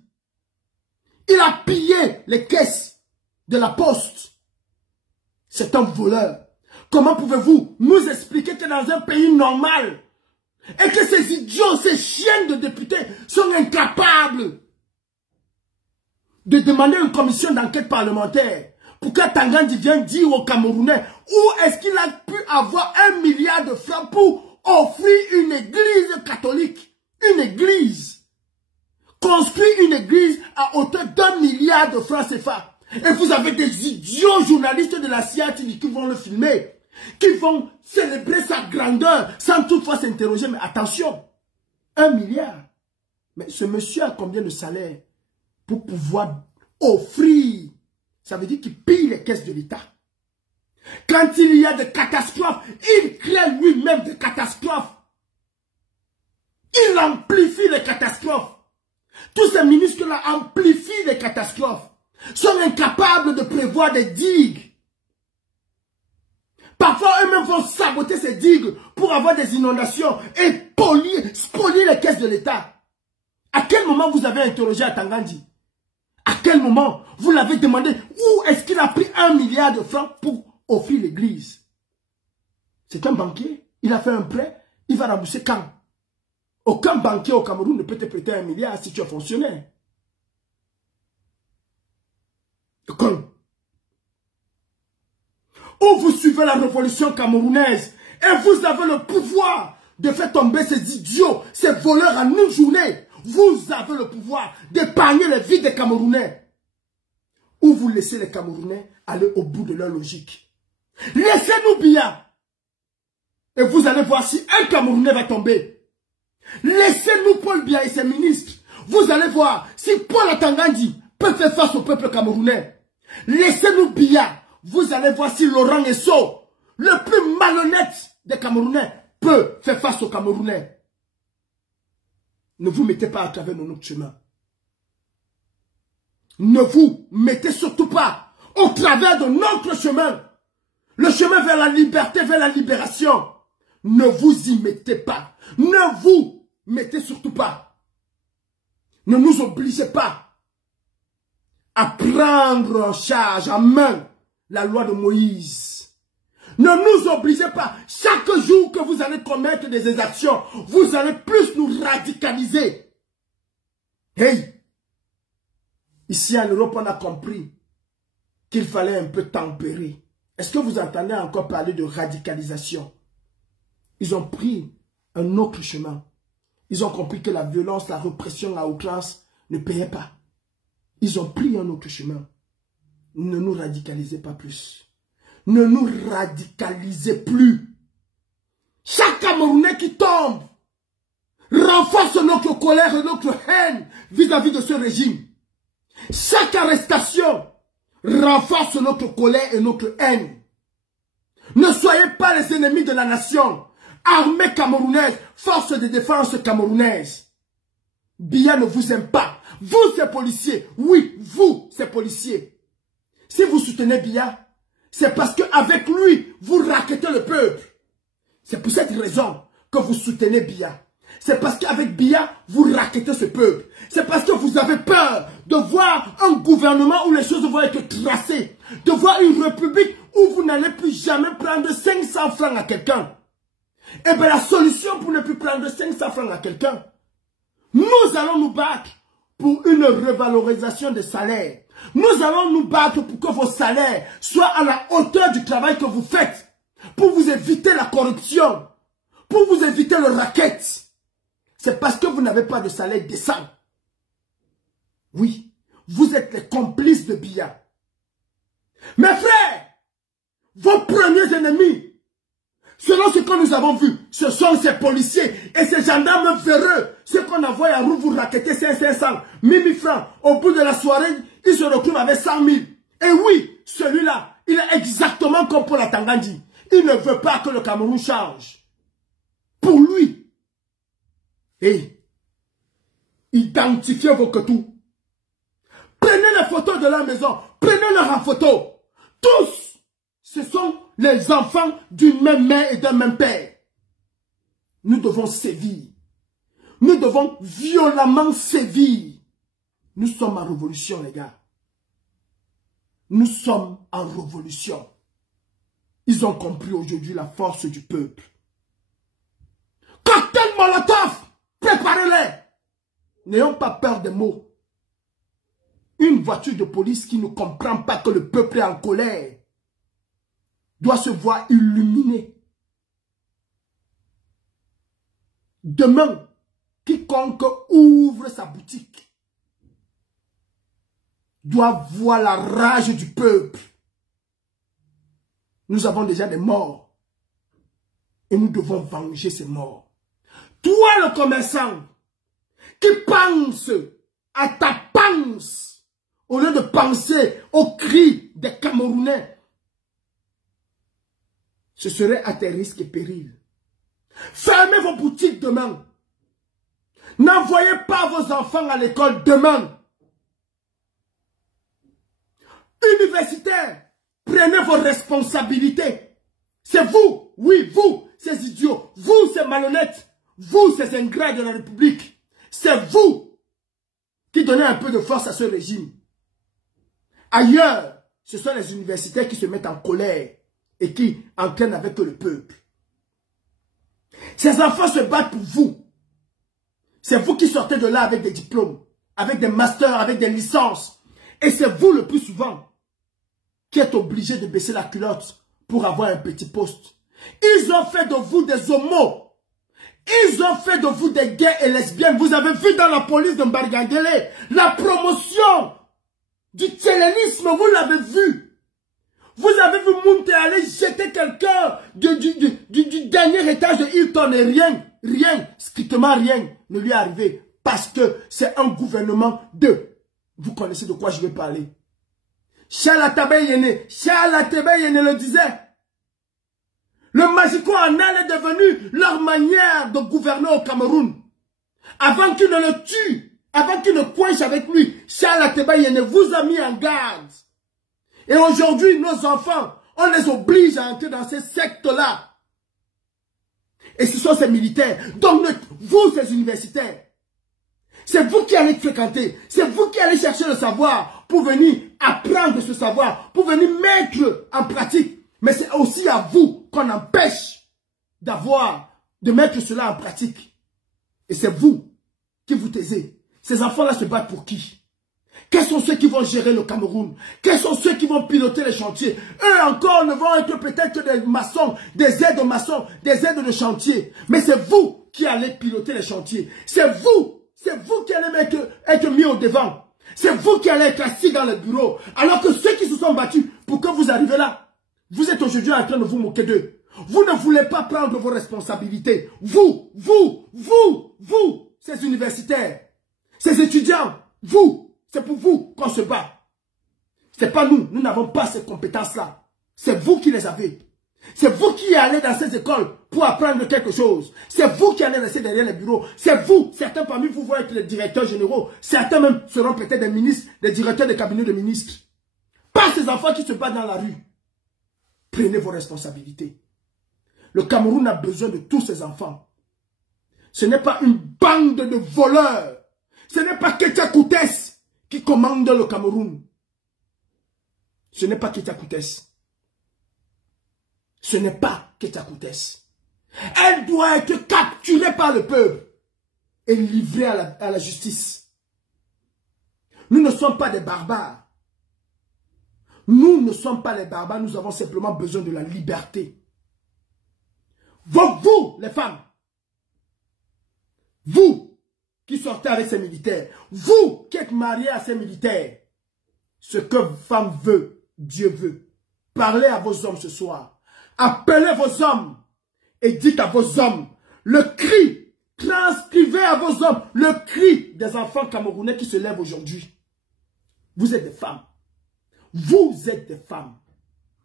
Il a pillé les caisses de la poste. C'est un voleur. Comment pouvez-vous nous expliquer que dans un pays normal, et que ces idiots, ces chiens de députés sont incapables de demander une commission d'enquête parlementaire pour qu'Atangandji vienne dire aux Camerounais où est-ce qu'il a pu avoir 1 milliard de francs pour offrir une église catholique, une église, construire une église à hauteur d'1 milliard de francs CFA. Et vous avez des idiots journalistes de la CIA qui vont le filmer, qui vont célébrer sa grandeur sans toutefois s'interroger. Mais attention, 1 milliard. Mais ce monsieur a combien de salaire pour pouvoir offrir? Ça veut dire qu'il pille les caisses de l'État. Quand il y a des catastrophes, il crée lui-même des catastrophes. Il amplifie les catastrophes. Tous ces ministres-là amplifient les catastrophes. Sont incapables de prévoir des digues. Parfois, eux-mêmes vont saboter ces digues pour avoir des inondations et spolier les caisses de l'État. À quel moment vous avez interrogé Atangandji? À quel moment vous l'avez demandé où est-ce qu'il a pris 1 milliard de francs pour offrir l'église? C'est un banquier. Il a fait un prêt. Il va rembourser quand? Aucun banquier au Cameroun ne peut te prêter 1 milliard si tu es fonctionnaire. où vous suivez la révolution camerounaise et vous avez le pouvoir de faire tomber ces idiots, ces voleurs en une journée. Vous avez le pouvoir d'épargner les vies des Camerounais. Ou vous laissez les Camerounais aller au bout de leur logique. Laissez-nous Biya. Et vous allez voir si un Camerounais va tomber. Laissez-nous Paul Biya et ses ministres. Vous allez voir si Paul Atangandi peut faire face au peuple camerounais. Laissez-nous Biya. Vous allez voir si Laurent Esso, le plus malhonnête des Camerounais, peut faire face aux Camerounais. Ne vous mettez pas à travers notre chemin. Ne vous mettez surtout pas au travers de notre chemin. Le chemin vers la liberté, vers la libération. Ne vous y mettez pas. Ne vous mettez surtout pas. Ne nous obligez pas à prendre en charge, en main, la loi de Moïse. Ne nous obligez pas. Chaque jour que vous allez commettre des exactions, vous allez plus nous radicaliser. Hey! Ici en Europe, on a compris qu'il fallait un peu tempérer. Est-ce que vous entendez encore parler de radicalisation? Ils ont pris un autre chemin. Ils ont compris que la violence, la répression à outrance ne payait pas. Ils ont pris un autre chemin. Ne nous radicalisez pas plus. Ne nous radicalisez plus. Chaque Camerounais qui tombe renforce notre colère et notre haine vis-à-vis de ce régime. Chaque arrestation renforce notre colère et notre haine. Ne soyez pas les ennemis de la nation. Armée camerounaise, force de défense camerounaise. Biya ne vous aime pas. Vous, ces policiers. Oui, vous, ces policiers. Si vous soutenez Biya, c'est parce qu'avec lui, vous raquettez le peuple. C'est pour cette raison que vous soutenez Biya. C'est parce qu'avec Biya, vous raquettez ce peuple. C'est parce que vous avez peur de voir un gouvernement où les choses vont être tracées. De voir une république où vous n'allez plus jamais prendre 500 francs à quelqu'un. Eh bien, la solution pour ne plus prendre 500 francs à quelqu'un, nous allons nous battre pour une revalorisation des salaires. Nous allons nous battre pour que vos salaires soient à la hauteur du travail que vous faites. Pour vous éviter la corruption. Pour vous éviter le racket. C'est parce que vous n'avez pas de salaire décent. Oui, vous êtes les complices de Biya. Mes frères, vos premiers ennemis, selon ce que nous avons vu, ce sont ces policiers et ces gendarmes véreux. Ceux qu'on envoie à roue vous raqueter 500, 1000 francs. Au bout de la soirée, ils se retrouvent avec 100 000. Et oui, celui-là, il est exactement comme Paul Atangandi. Il ne veut pas que le Cameroun change. Pour lui. Et identifiez vos quetous. Prenez les photos de la maison. Prenez-les en photo. Tous, ce sont les enfants d'une même mère et d'un même père. Nous devons sévir. Nous devons violemment sévir. Nous sommes en révolution, les gars. Nous sommes en révolution. Ils ont compris aujourd'hui la force du peuple. Cocktail Molotov, préparez-les. N'ayons pas peur des mots. Une voiture de police qui ne comprend pas que le peuple est en colère doit se voir illuminé. Demain, quiconque ouvre sa boutique doit voir la rage du peuple. Nous avons déjà des morts et nous devons venger ces morts. Toi, le commerçant, qui pense à ta panse au lieu de penser aux cris des Camerounais, ce serait à tes risques et périls. Fermez vos boutiques demain. N'envoyez pas vos enfants à l'école demain. Universitaires, prenez vos responsabilités. C'est vous, oui, vous, ces idiots, vous, ces malhonnêtes, vous, ces ingrats de la République. C'est vous qui donnez un peu de force à ce régime. Ailleurs, ce sont les universitaires qui se mettent en colère et qui entraînent avec le peuple. Ces enfants se battent pour vous. C'est vous qui sortez de là avec des diplômes, avec des masters, avec des licences. Et c'est vous le plus souvent qui êtes obligé de baisser la culotte pour avoir un petit poste. Ils ont fait de vous des homos. Ils ont fait de vous des gays et lesbiennes. Vous avez vu dans la police de Mbargandele, la promotion du tchélénisme, vous l'avez vu. Vous avez vu Mounté aller jeter quelqu'un du dernier étage de Hilton et rien, strictement rien ne lui est arrivé. Parce que c'est un gouvernement de... Vous connaissez de quoi je vais parler. Charles Tebeyene le disait. Le Magico Anal est devenu leur manière de gouverner au Cameroun. Avant qu'il ne le tue, avant qu'il ne coince avec lui, Charles Tebeyene vous a mis en garde. Et aujourd'hui, nos enfants, on les oblige à entrer dans ces sectes-là. Et ce sont ces militaires. Donc, vous, ces universitaires, c'est vous qui allez fréquenter. C'est vous qui allez chercher le savoir pour venir apprendre ce savoir, pour venir mettre en pratique. Mais c'est aussi à vous qu'on empêche de mettre cela en pratique. Et c'est vous qui vous taisez. Ces enfants-là se battent pour qui? Quels sont ceux qui vont gérer le Cameroun? Quels sont ceux qui vont piloter les chantiers? Eux encore ne vont être peut-être que des maçons, des aides maçons, des aides de chantier. Mais c'est vous qui allez piloter les chantiers. C'est vous qui allez être mis au devant. C'est vous qui allez être assis dans le bureau. Alors que ceux qui se sont battus pour que vous arriviez là, vous êtes aujourd'hui en train de vous moquer d'eux. Vous ne voulez pas prendre vos responsabilités. Vous, ces universitaires, ces étudiants, c'est pour vous qu'on se bat. C'est pas nous, nous n'avons pas ces compétences-là. C'est vous qui les avez. C'est vous qui allez dans ces écoles pour apprendre quelque chose. C'est vous qui allez rester derrière les bureaux. C'est vous, certains parmi vous vont être les directeurs généraux. Certains même seront peut-être des ministres, des directeurs de cabinet de ministres. Pas ces enfants qui se battent dans la rue. Prenez vos responsabilités. Le Cameroun a besoin de tous ces enfants. Ce n'est pas une bande de voleurs. Ce n'est pas Ketia Koutès qui commande le Cameroun. Ce n'est pas Ketia Koutès. Ce n'est pas Ketia Koutès. Elle doit être capturée par le peuple et livrée à la justice. Nous ne sommes pas des barbares. Nous ne sommes pas les barbares, nous avons simplement besoin de la liberté. Vous, les femmes, vous qui sortez avec ces militaires, vous qui êtes mariés à ces militaires, ce que femme veut, Dieu veut. Parlez à vos hommes ce soir. Appelez vos hommes et dites à vos hommes le cri, transcrivez à vos hommes le cri des enfants camerounais qui se lèvent aujourd'hui. Vous êtes des femmes. Vous êtes des femmes.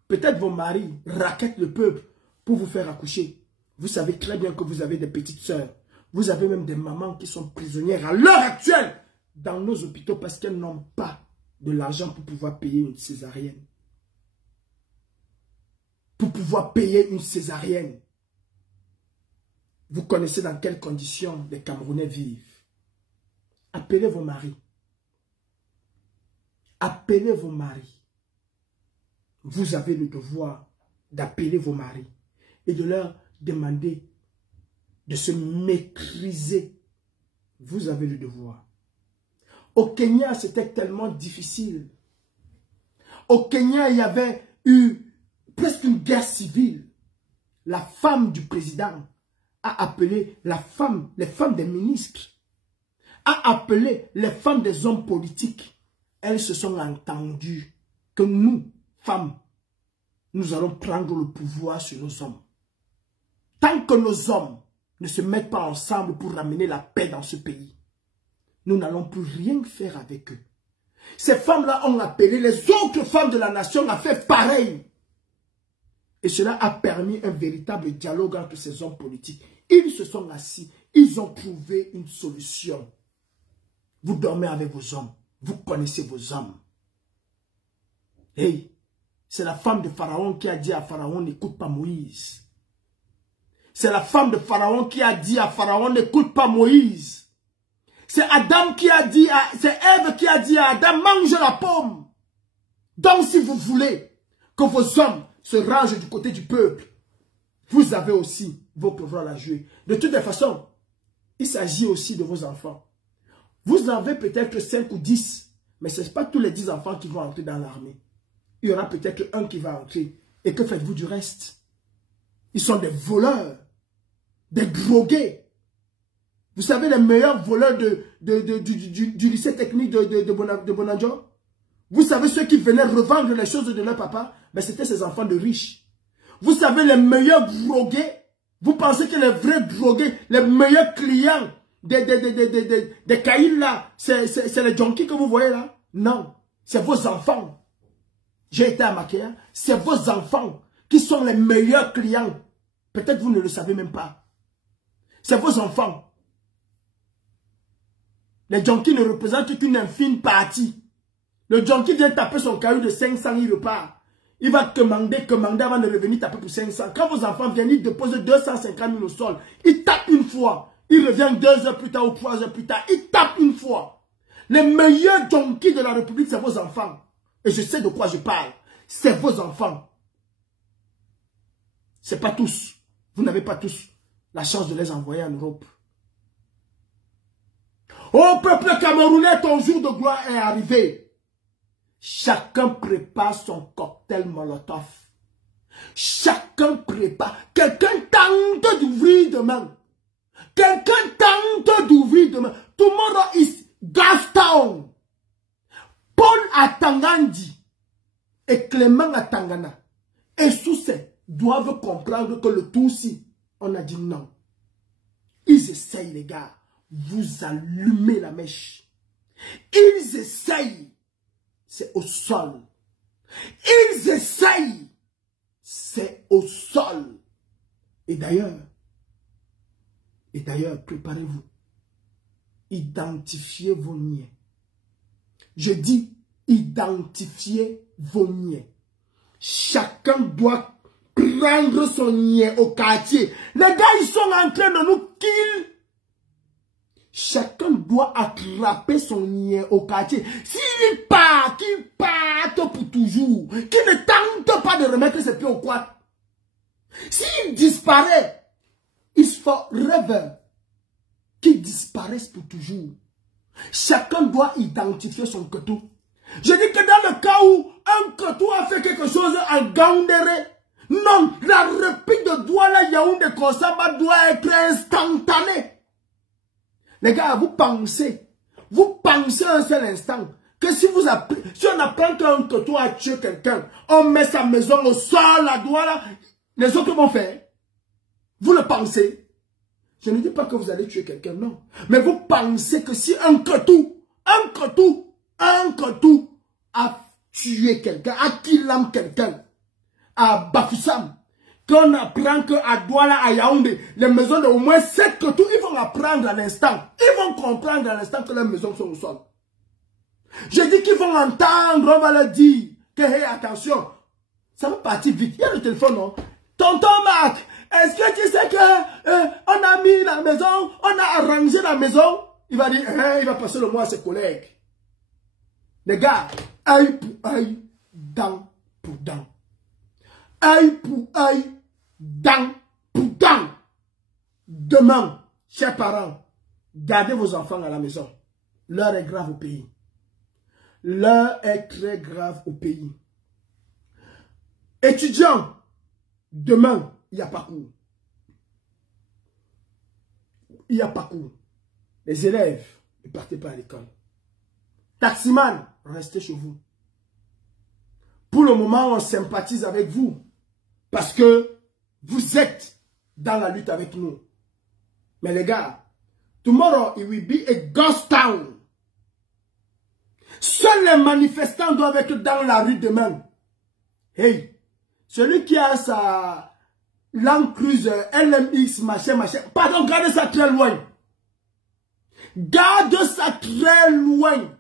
Peut-être vos maris raquettent le peuple pour vous faire accoucher. Vous savez très bien que vous avez des petites sœurs. Vous avez même des mamans qui sont prisonnières à l'heure actuelle dans nos hôpitaux parce qu'elles n'ont pas de l'argent pour pouvoir payer une césarienne. Pour pouvoir payer une césarienne. Vous connaissez dans quelles conditions les Camerounais vivent. Appelez vos maris. Appelez vos maris. Vous avez le devoir d'appeler vos maris et de leur demander de se maîtriser. Vous avez le devoir. Au Kenya, c'était tellement difficile. Au Kenya, il y avait eu presque une guerre civile. La femme du président a appelé les femmes des ministres, a appelé les femmes des hommes politiques. Elles se sont entendues que nous, femmes, nous allons prendre le pouvoir sur nos hommes. Tant que nos hommes ne se mettent pas ensemble pour ramener la paix dans ce pays, nous n'allons plus rien faire avec eux. Ces femmes-là ont appelé, les autres femmes de la nation ont fait pareil. Et cela a permis un véritable dialogue entre ces hommes politiques. Ils se sont assis, ils ont trouvé une solution. Vous dormez avec vos hommes, vous connaissez vos hommes. Hey, c'est la femme de Pharaon qui a dit à Pharaon, n'écoute pas Moïse. C'est la femme de Pharaon qui a dit à Pharaon, n'écoute pas Moïse. C'est Adam qui a dit, c'est Ève qui a dit à Adam, mange la pomme. Donc si vous voulez que vos hommes se rangent du côté du peuple, vous avez aussi votre rôle à jouer. De toutes les façons, il s'agit aussi de vos enfants. Vous avez peut-être 5 ou 10, mais ce n'est pas tous les 10 enfants qui vont entrer dans l'armée. Il y aura peut-être un qui va entrer Et que faites-vous du reste? Ils sont des voleurs, des drogués. Vous savez les meilleurs voleurs du lycée technique de Bonadjo? Vous savez ceux qui venaient revendre les choses de leur papa? Ben, c'était ces enfants de riches. Vous savez les meilleurs drogués? Vous pensez que les vrais drogués, les meilleurs clients des caïds là, c'est les junkies que vous voyez là? Non, c'est vos enfants. J'ai été à Makéa, c'est vos enfants qui sont les meilleurs clients. Peut-être vous ne le savez même pas. C'est vos enfants. Les junkies ne représentent qu'une infime partie. Le junkie vient taper son caillou de 500, il repart. Il va commander avant de revenir taper pour 500. Quand vos enfants viennent, ils déposent 250 000 au sol. Ils tapent une fois. Il revient 2 heures plus tard ou 3 heures plus tard. Ils tapent une fois. Les meilleurs junkies de la République, c'est vos enfants. Et je sais de quoi je parle. C'est vos enfants. C'est pas tous. Vous n'avez pas tous la chance de les envoyer en Europe. Ô peuple camerounais, ton jour de gloire est arrivé. Chacun prépare son cocktail Molotov. Chacun prépare. Quelqu'un tente d'ouvrir demain. Quelqu'un tente d'ouvrir demain. Tomorrow is Gastown. Paul Atangandi et Clément Atangana et Soussé doivent comprendre que le Tutsi, on a dit non. Ils essayent, les gars. Vous allumez la mèche. Ils essayent. C'est au sol. Ils essayent. C'est au sol. Et d'ailleurs, préparez-vous. Identifiez vos niais. Je dis, identifiez vos niais. Chacun doit prendre son niais au quartier. Les gars, ils sont en train de nous kill. Chacun doit attraper son niais au quartier. S'il part, qu'il parte pour toujours. Qu'il ne tente pas de remettre ses pieds au quad. S'il disparaît, it's forever. Qu'il disparaisse pour toujours. Chacun doit identifier son ketou. Je dis que dans le cas où un ketou a fait quelque chose en Gaoundéré, non, la réplique de Douala Yaoundé Kosamba doit être instantanée. Les gars, vous pensez un seul instant que si on apprend qu'un ketou a tué quelqu'un, on met sa maison au sol, la Douala, les autres vont faire. Vous le pensez? Je ne dis pas que vous allez tuer quelqu'un, non. Mais vous pensez que si un ketou a tué quelqu'un, a killé quelqu'un, à Bafoussam, qu'on apprend qu'à Douala, à Yaoundé, les maisons de au moins 7 ketous, ils vont apprendre à l'instant. Ils vont comprendre à l'instant que leurs maisons sont au sol. Je dis qu'ils vont entendre, on va leur dire que, hey, attention, ça va partir vite. Il y a le téléphone, non? Tonton Marc, est-ce que tu sais que on a mis la maison, on a arrangé la maison? Il va dire, il va passer le mois à ses collègues. Les gars, œil pour œil, dent pour dent. Œil pour œil, dent pour dent. Demain, chers parents, gardez vos enfants à la maison. L'heure est grave au pays. L'heure est très grave au pays. Étudiants, demain, il n'y a pas cours. Il n'y a pas cours. Les élèves, ne partez pas à l'école. Taximan, restez chez vous. Pour le moment, on sympathise avec vous. Parce que vous êtes dans la lutte avec nous. Mais les gars, tomorrow it will be a ghost town. Seuls les manifestants doivent être dans la rue demain. Hey, celui qui a sa Land Cruiser, LMX, machin, pardon, gardez ça très loin. Garde ça très loin.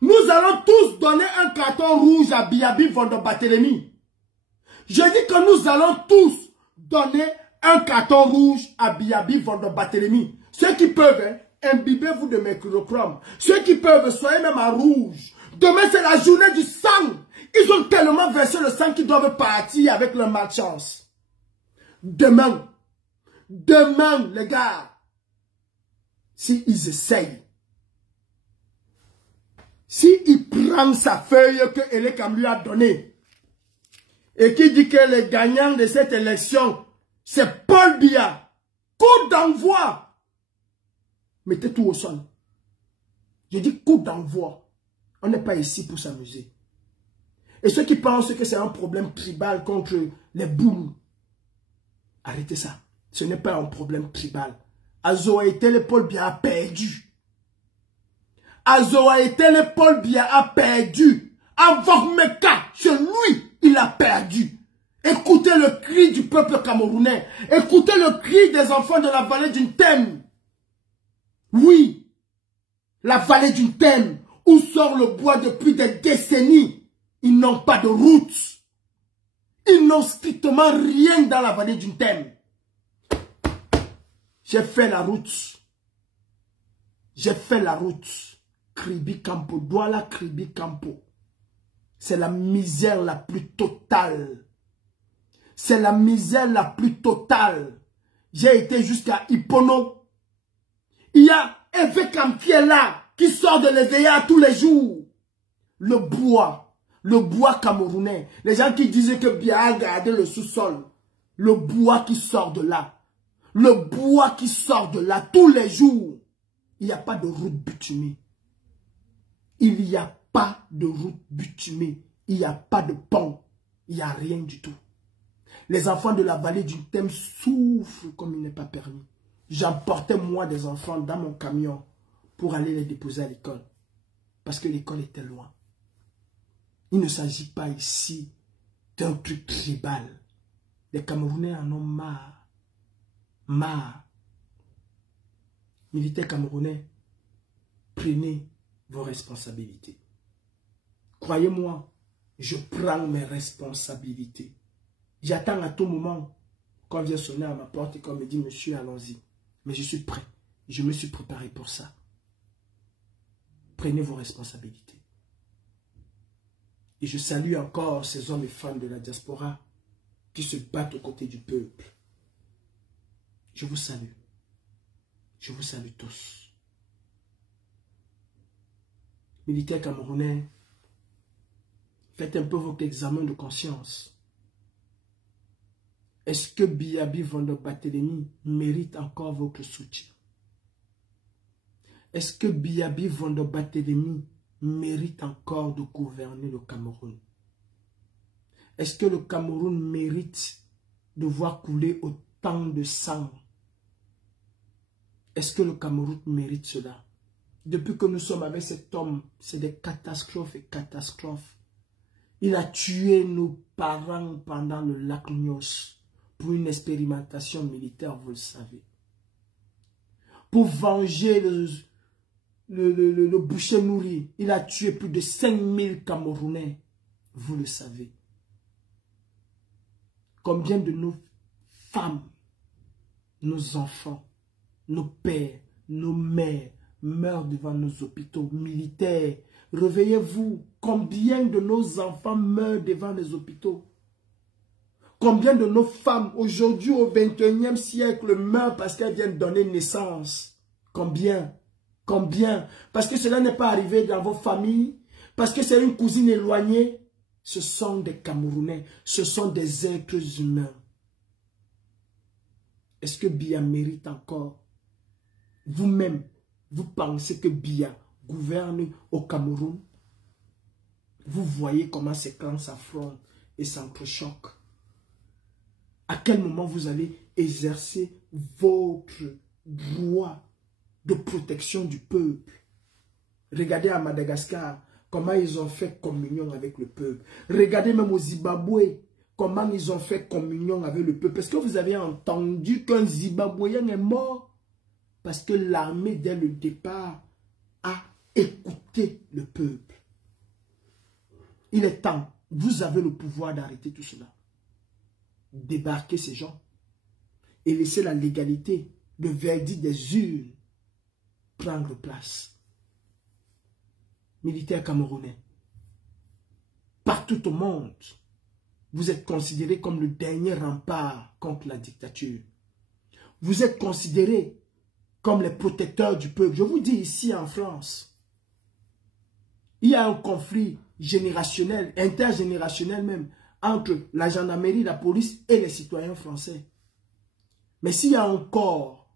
Nous allons tous donner un carton rouge à Biabi Vondobatélémy. Je dis que nous allons tous donner un carton rouge à Biabi Vondobatélémy. Ceux qui peuvent, imbibez-vous de mercurochrome. Ceux qui peuvent, soyez même à rouge. Demain, c'est la journée du sang. Ils ont tellement versé le sang qu'ils doivent partir avec leur malchance. Demain, les gars, s'ils essayent, s'il prend sa feuille que Elekam lui a donnée, et qui dit que le gagnant de cette élection, c'est Paul Biya. Coup d'envoi. Mettez tout au sol. Je dis coup d'envoi. On n'est pas ici pour s'amuser. Et ceux qui pensent que c'est un problème tribal contre les boums, arrêtez ça. Ce n'est pas un problème tribal. Azoaïtele Paul Biya a perdu. Azoaïtele Paul Biya a perdu. Avant Meka, c'est lui, il a perdu. Écoutez le cri du peuple camerounais. Écoutez le cri des enfants de la vallée d'une Thème. Oui, la vallée d'une Thème, où sort le bois depuis des décennies. Ils n'ont pas de route. Ils n'ont strictement rien dans la vallée d'une Thème. J'ai fait la route. J'ai fait la route. Kribi Campo, Douala Kribi Campo. C'est la misère la plus totale. C'est la misère la plus totale. J'ai été jusqu'à Ipono. Il y a Evekam qui est là, qui sort de l'EVA tous les jours. Le bois camerounais. Les gens qui disaient que Biya a gardé le sous-sol. Le bois qui sort de là. Le bois qui sort de là tous les jours. Il n'y a pas de route bitumée. Il n'y a pas de route bitumée. Il n'y a pas de pont. Il n'y a rien du tout. Les enfants de la vallée d'une Thème souffrent comme il n'est pas permis. J'emportais moi des enfants dans mon camion pour aller les déposer à l'école. Parce que l'école était loin. Il ne s'agit pas ici d'un truc tribal. Les Camerounais en ont marre. Marre. Militaires camerounais, prenez vos responsabilités. Croyez-moi, je prends mes responsabilités. J'attends à tout moment qu'on vient sonner à ma porte et qu'on me dit, monsieur, allons-y. Mais je suis prêt. Je me suis préparé pour ça. Prenez vos responsabilités. Et je salue encore ces hommes et femmes de la diaspora qui se battent aux côtés du peuple. Je vous salue. Je vous salue tous. Militaires camerounais, faites un peu votre examen de conscience. Est-ce que Biyabi Vando Barthélémy mérite encore votre soutien? Est-ce que Biyabi Vando Barthélémy mérite encore de gouverner le Cameroun? Est-ce que le Cameroun mérite de voir couler autant de sang? Est-ce que le Cameroun mérite cela? Depuis que nous sommes avec cet homme, c'est des catastrophes et catastrophes. Il a tué nos parents pendant le lac Nyos pour une expérimentation militaire, vous le savez. Pour venger le boucher nourri, il a tué plus de 5000 Camerounais, vous le savez. Combien de nos femmes, nos enfants, nos pères, nos mères meurent devant nos hôpitaux militaires? Réveillez-vous, combien de nos enfants meurent devant les hôpitaux? Combien de nos femmes aujourd'hui au 21e siècle meurent parce qu'elles viennent donner naissance? Combien? Combien? Parce que cela n'est pas arrivé dans vos familles, parce que c'est une cousine éloignée. Ce sont des Camerounais, ce sont des êtres humains. Est-ce que Biya mérite encore? Vous-même, vous pensez que Biya gouverne au Cameroun? Vous voyez comment ces clans s'affrontent et s'entrechoquent. À quel moment vous allez exercer votre droit de protection du peuple? Regardez à Madagascar, comment ils ont fait communion avec le peuple. Regardez même au Zimbabwe, comment ils ont fait communion avec le peuple. Est-ce que vous avez entendu qu'un Zimbabwéen est mort? Parce que l'armée, dès le départ, a écouté le peuple. Il est temps. Vous avez le pouvoir d'arrêter tout cela. Débarquer ces gens et laisser la légalité, le verdict des urnes prendre place. Militaires camerounais, partout au monde, vous êtes considérés comme le dernier rempart contre la dictature. Vous êtes considérés comme les protecteurs du peuple. Je vous dis ici en France, il y a un conflit générationnel, intergénérationnel même, entre la gendarmerie, la police et les citoyens français. Mais s'il y a un corps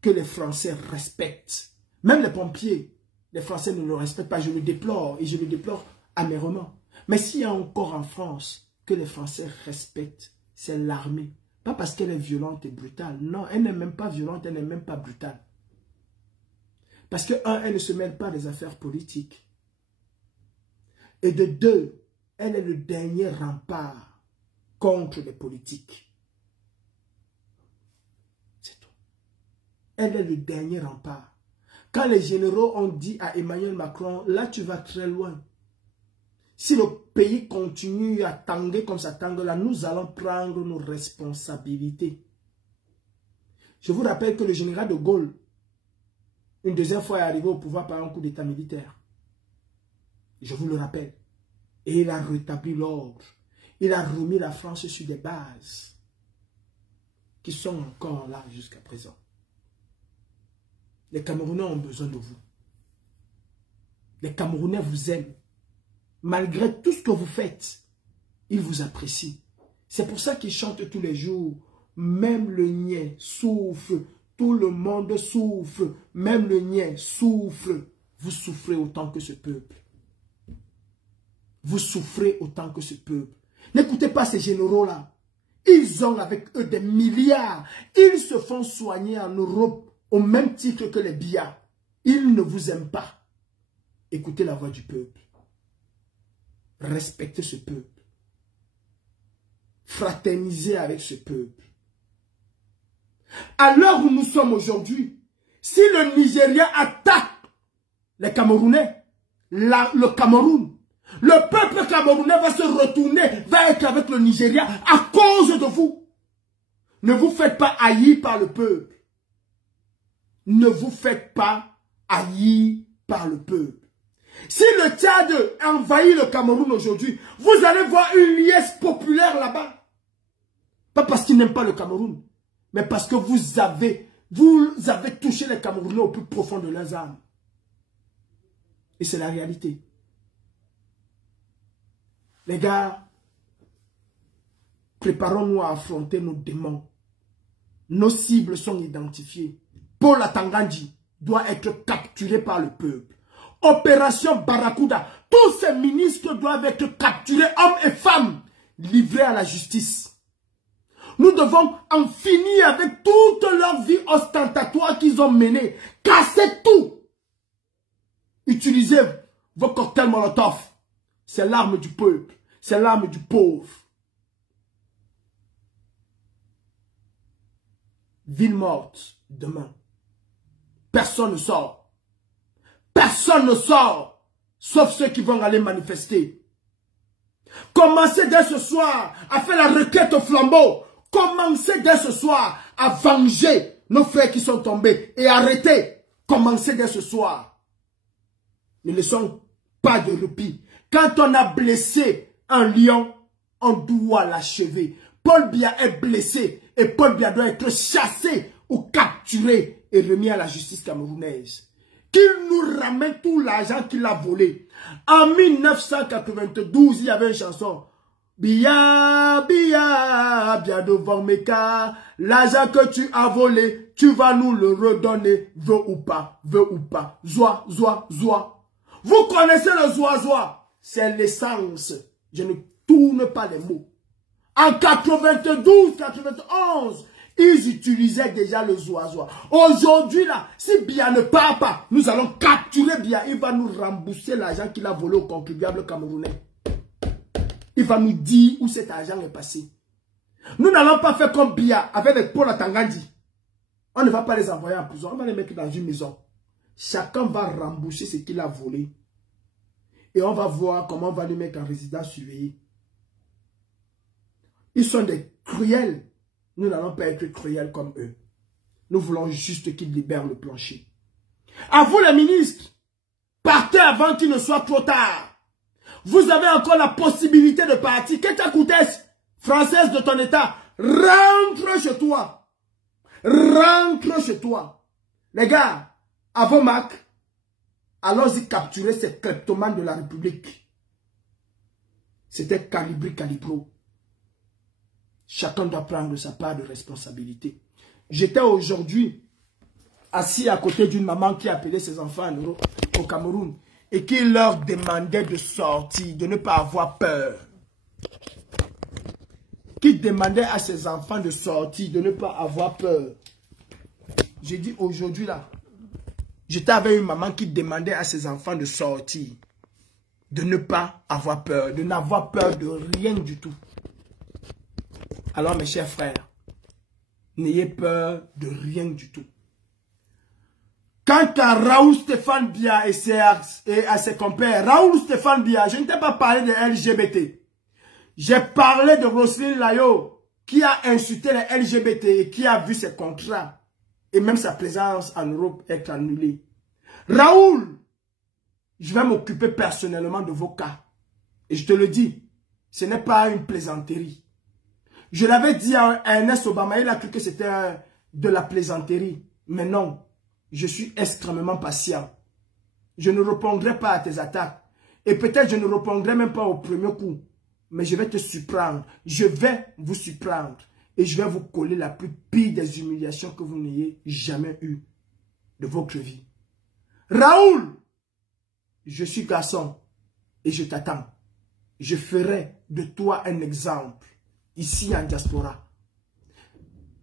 que les Français respectent, même les pompiers, les Français ne le respectent pas, je le déplore et je le déplore amèrement. Mais s'il y a un corps en France que les Français respectent, c'est l'armée. Pas parce qu'elle est violente et brutale. Non, elle n'est même pas violente, elle n'est même pas brutale. Parce que, un, elle ne se mêle pas des affaires politiques. Et de deux, elle est le dernier rempart contre les politiques. C'est tout. Elle est le dernier rempart. Quand les généraux ont dit à Emmanuel Macron, là tu vas très loin. Si le pays continue à tanguer comme ça tangue là, nous allons prendre nos responsabilités. Je vous rappelle que le général de Gaulle, une deuxième fois est arrivé au pouvoir par un coup d'état militaire. Je vous le rappelle. Et il a rétabli l'ordre. Il a remis la France sur des bases qui sont encore là jusqu'à présent. Les Camerounais ont besoin de vous. Les Camerounais vous aiment. Malgré tout ce que vous faites, ils vous apprécient. C'est pour ça qu'ils chantent tous les jours. Même le niais souffre. Tout le monde souffre. Même le niais souffre. Vous souffrez autant que ce peuple. Vous souffrez autant que ce peuple. N'écoutez pas ces généraux-là. Ils ont avec eux des milliards. Ils se font soigner en Europe au même titre que les billards. Ils ne vous aiment pas. Écoutez la voix du peuple. Respectez ce peuple. Fraternisez avec ce peuple. À l'heure où nous sommes aujourd'hui, si le Nigeria attaque les Camerounais, le Cameroun, le peuple camerounais va se retourner, va être avec le Nigeria à cause de vous. Ne vous faites pas haïr par le peuple. Ne vous faites pas haïr par le peuple. Si le Tchad envahit le Cameroun aujourd'hui, vous allez voir une liesse populaire là-bas. Pas parce qu'ils n'aiment pas le Cameroun, mais parce que vous avez touché les Camerounais au plus profond de leurs âmes. Et c'est la réalité. Les gars, préparons-nous à affronter nos démons. Nos cibles sont identifiées. Paul Atangandji doit être capturé par le peuple. Opération Barracuda. Tous ces ministres doivent être capturés, hommes et femmes, livrés à la justice. Nous devons en finir avec toute leur vie ostentatoire qu'ils ont menée. Cassez tout. Utilisez vos cocktails Molotov. C'est l'arme du peuple. C'est l'arme du pauvre. Ville morte demain. Personne ne sort. Personne ne sort. Sauf ceux qui vont aller manifester. Commencez dès ce soir à faire la requête au flambeau. Commencez dès ce soir à venger nos frères qui sont tombés. Et arrêtez. Commencez dès ce soir. Ne laissons pas de répit. Quand on a blessé un lion, on doit l'achever. Paul Biya est blessé et Paul Biya doit être chassé ou capturé et remis à la justice camerounaise. Qu'il nous ramène tout l'argent qu'il a volé. En 1992, il y avait une chanson. Biya, Biya, bien devant mes cas, l'argent que tu as volé, tu vas nous le redonner, veux ou pas, zoa, zoa, zoa. Vous connaissez le zoa, zoa, c'est l'essence. Je ne tourne pas les mots. En 92, 91, ils utilisaient déjà le zoa, zoa. Aujourd'hui là, si Biya ne part pas, nous allons capturer Biya. Il va nous rembourser l'argent qu'il a volé aux contribuables camerounais. Il va nous dire où cet argent est passé. Nous n'allons pas faire comme Biya avec les Paul Atangandji. On ne va pas les envoyer en prison, on va les mettre dans une maison. Chacun va rembourser ce qu'il a volé. Et on va voir comment on va les mettre en résidence surveillée. Ils sont des cruels. Nous n'allons pas être cruels comme eux. Nous voulons juste qu'ils libèrent le plancher. À vous les ministres, partez avant qu'il ne soit trop tard. Vous avez encore la possibilité de partir. Keta Koutès, française de ton état, rentre chez toi. Rentre chez toi. Les gars, à vos marques, allons-y capturer ces kleptomanes de la République. C'était Calibro. Chacun doit prendre sa part de responsabilité. J'étais aujourd'hui assis à côté d'une maman qui appelait ses enfants au Cameroun et qui leur demandait de sortir, de ne pas avoir peur. Qui demandait à ses enfants de sortir, de ne pas avoir peur. J'ai dit aujourd'hui là, j'étais avec une maman qui demandait à ses enfants de sortir, de ne pas avoir peur, de n'avoir peur de rien du tout. Alors mes chers frères, n'ayez peur de rien du tout. Quant à Raoul Stéphane Biya et à ses compères, Raoul Stéphane Biya, je ne t'ai pas parlé de LGBT. J'ai parlé de Roselyne Layo qui a insulté les LGBT et qui a vu ses contrats et même sa présence en Europe être annulée. Raoul, je vais m'occuper personnellement de vos cas. Et je te le dis, ce n'est pas une plaisanterie. Je l'avais dit à Ernest Obama, il a cru que c'était de la plaisanterie. Mais non, je suis extrêmement patient. Je ne répondrai pas à tes attaques. Et peut-être je ne répondrai même pas au premier coup. Mais je vais te surprendre. Je vais vous surprendre. Et je vais vous coller la plus pire des humiliations que vous n'ayez jamais eues de votre vie. Raoul, je suis garçon et je t'attends. Je ferai de toi un exemple ici en diaspora.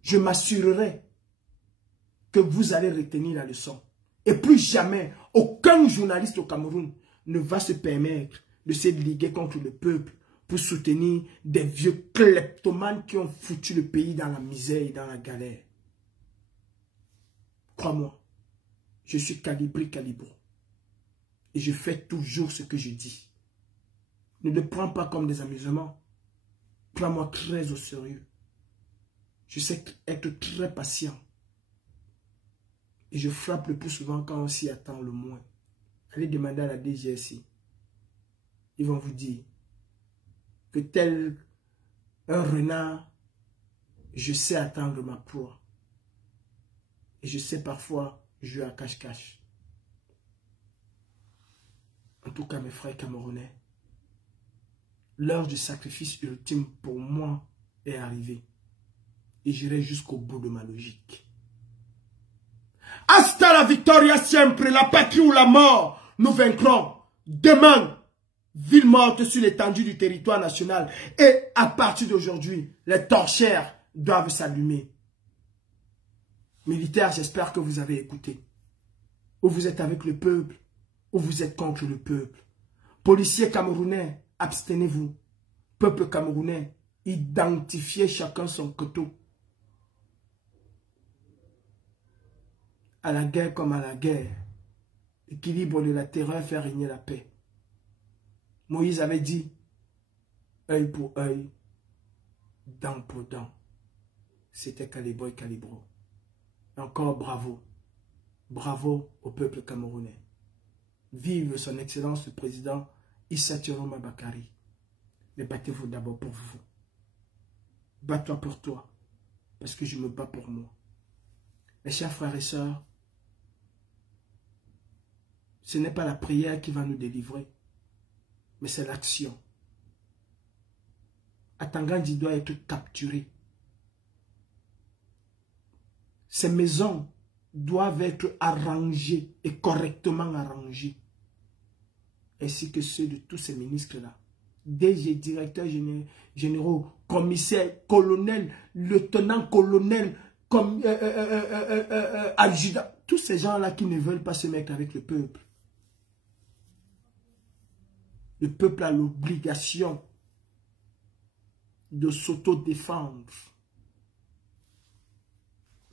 Je m'assurerai que vous allez retenir la leçon. Et plus jamais, aucun journaliste au Cameroun ne va se permettre de se liguer contre le peuple pour soutenir des vieux kleptomanes qui ont foutu le pays dans la misère et dans la galère. Crois-moi, je suis Calibro. Et je fais toujours ce que je dis. Ne le prends pas comme des amusements. Prends-moi très au sérieux. Je sais être très patient. Et je frappe le plus souvent quand on s'y attend le moins. Allez demander à la DGSI. Ils vont vous dire que tel un renard, je sais attendre ma proie. Et je sais parfois jouer à cache-cache. En tout cas, mes frères camerounais, l'heure du sacrifice ultime pour moi est arrivée. Et j'irai jusqu'au bout de ma logique. Hasta la victoria siempre, la patrie ou la mort, nous vaincrons. Demain, ville morte sur l'étendue du territoire national. Et à partir d'aujourd'hui, les torchères doivent s'allumer. Militaires, j'espère que vous avez écouté. Ou vous êtes avec le peuple, ou vous êtes contre le peuple. Policiers camerounais, abstenez-vous. Peuple camerounais, identifiez chacun son couteau. À la guerre comme à la guerre, l'équilibre de la terreur fait régner la paix. Moïse avait dit, œil pour œil, dent pour dent. C'était Calibro. Encore bravo. Bravo au peuple camerounais. Vive son excellence le président Issa Tchiroma Bakari. Mais battez-vous d'abord pour vous. Bats-toi pour toi. Parce que je me bats pour moi. Mes chers frères et sœurs, ce n'est pas la prière qui va nous délivrer, mais c'est l'action. Atangandi doit être capturé. Ces maisons doivent être arrangées et correctement arrangées. Ainsi que ceux de tous ces ministres-là. DG, directeurs généraux, commissaires, colonels, lieutenants-colonels, adjudants. Tous ces gens-là qui ne veulent pas se mettre avec le peuple. Le peuple a l'obligation de s'autodéfendre.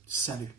Salut.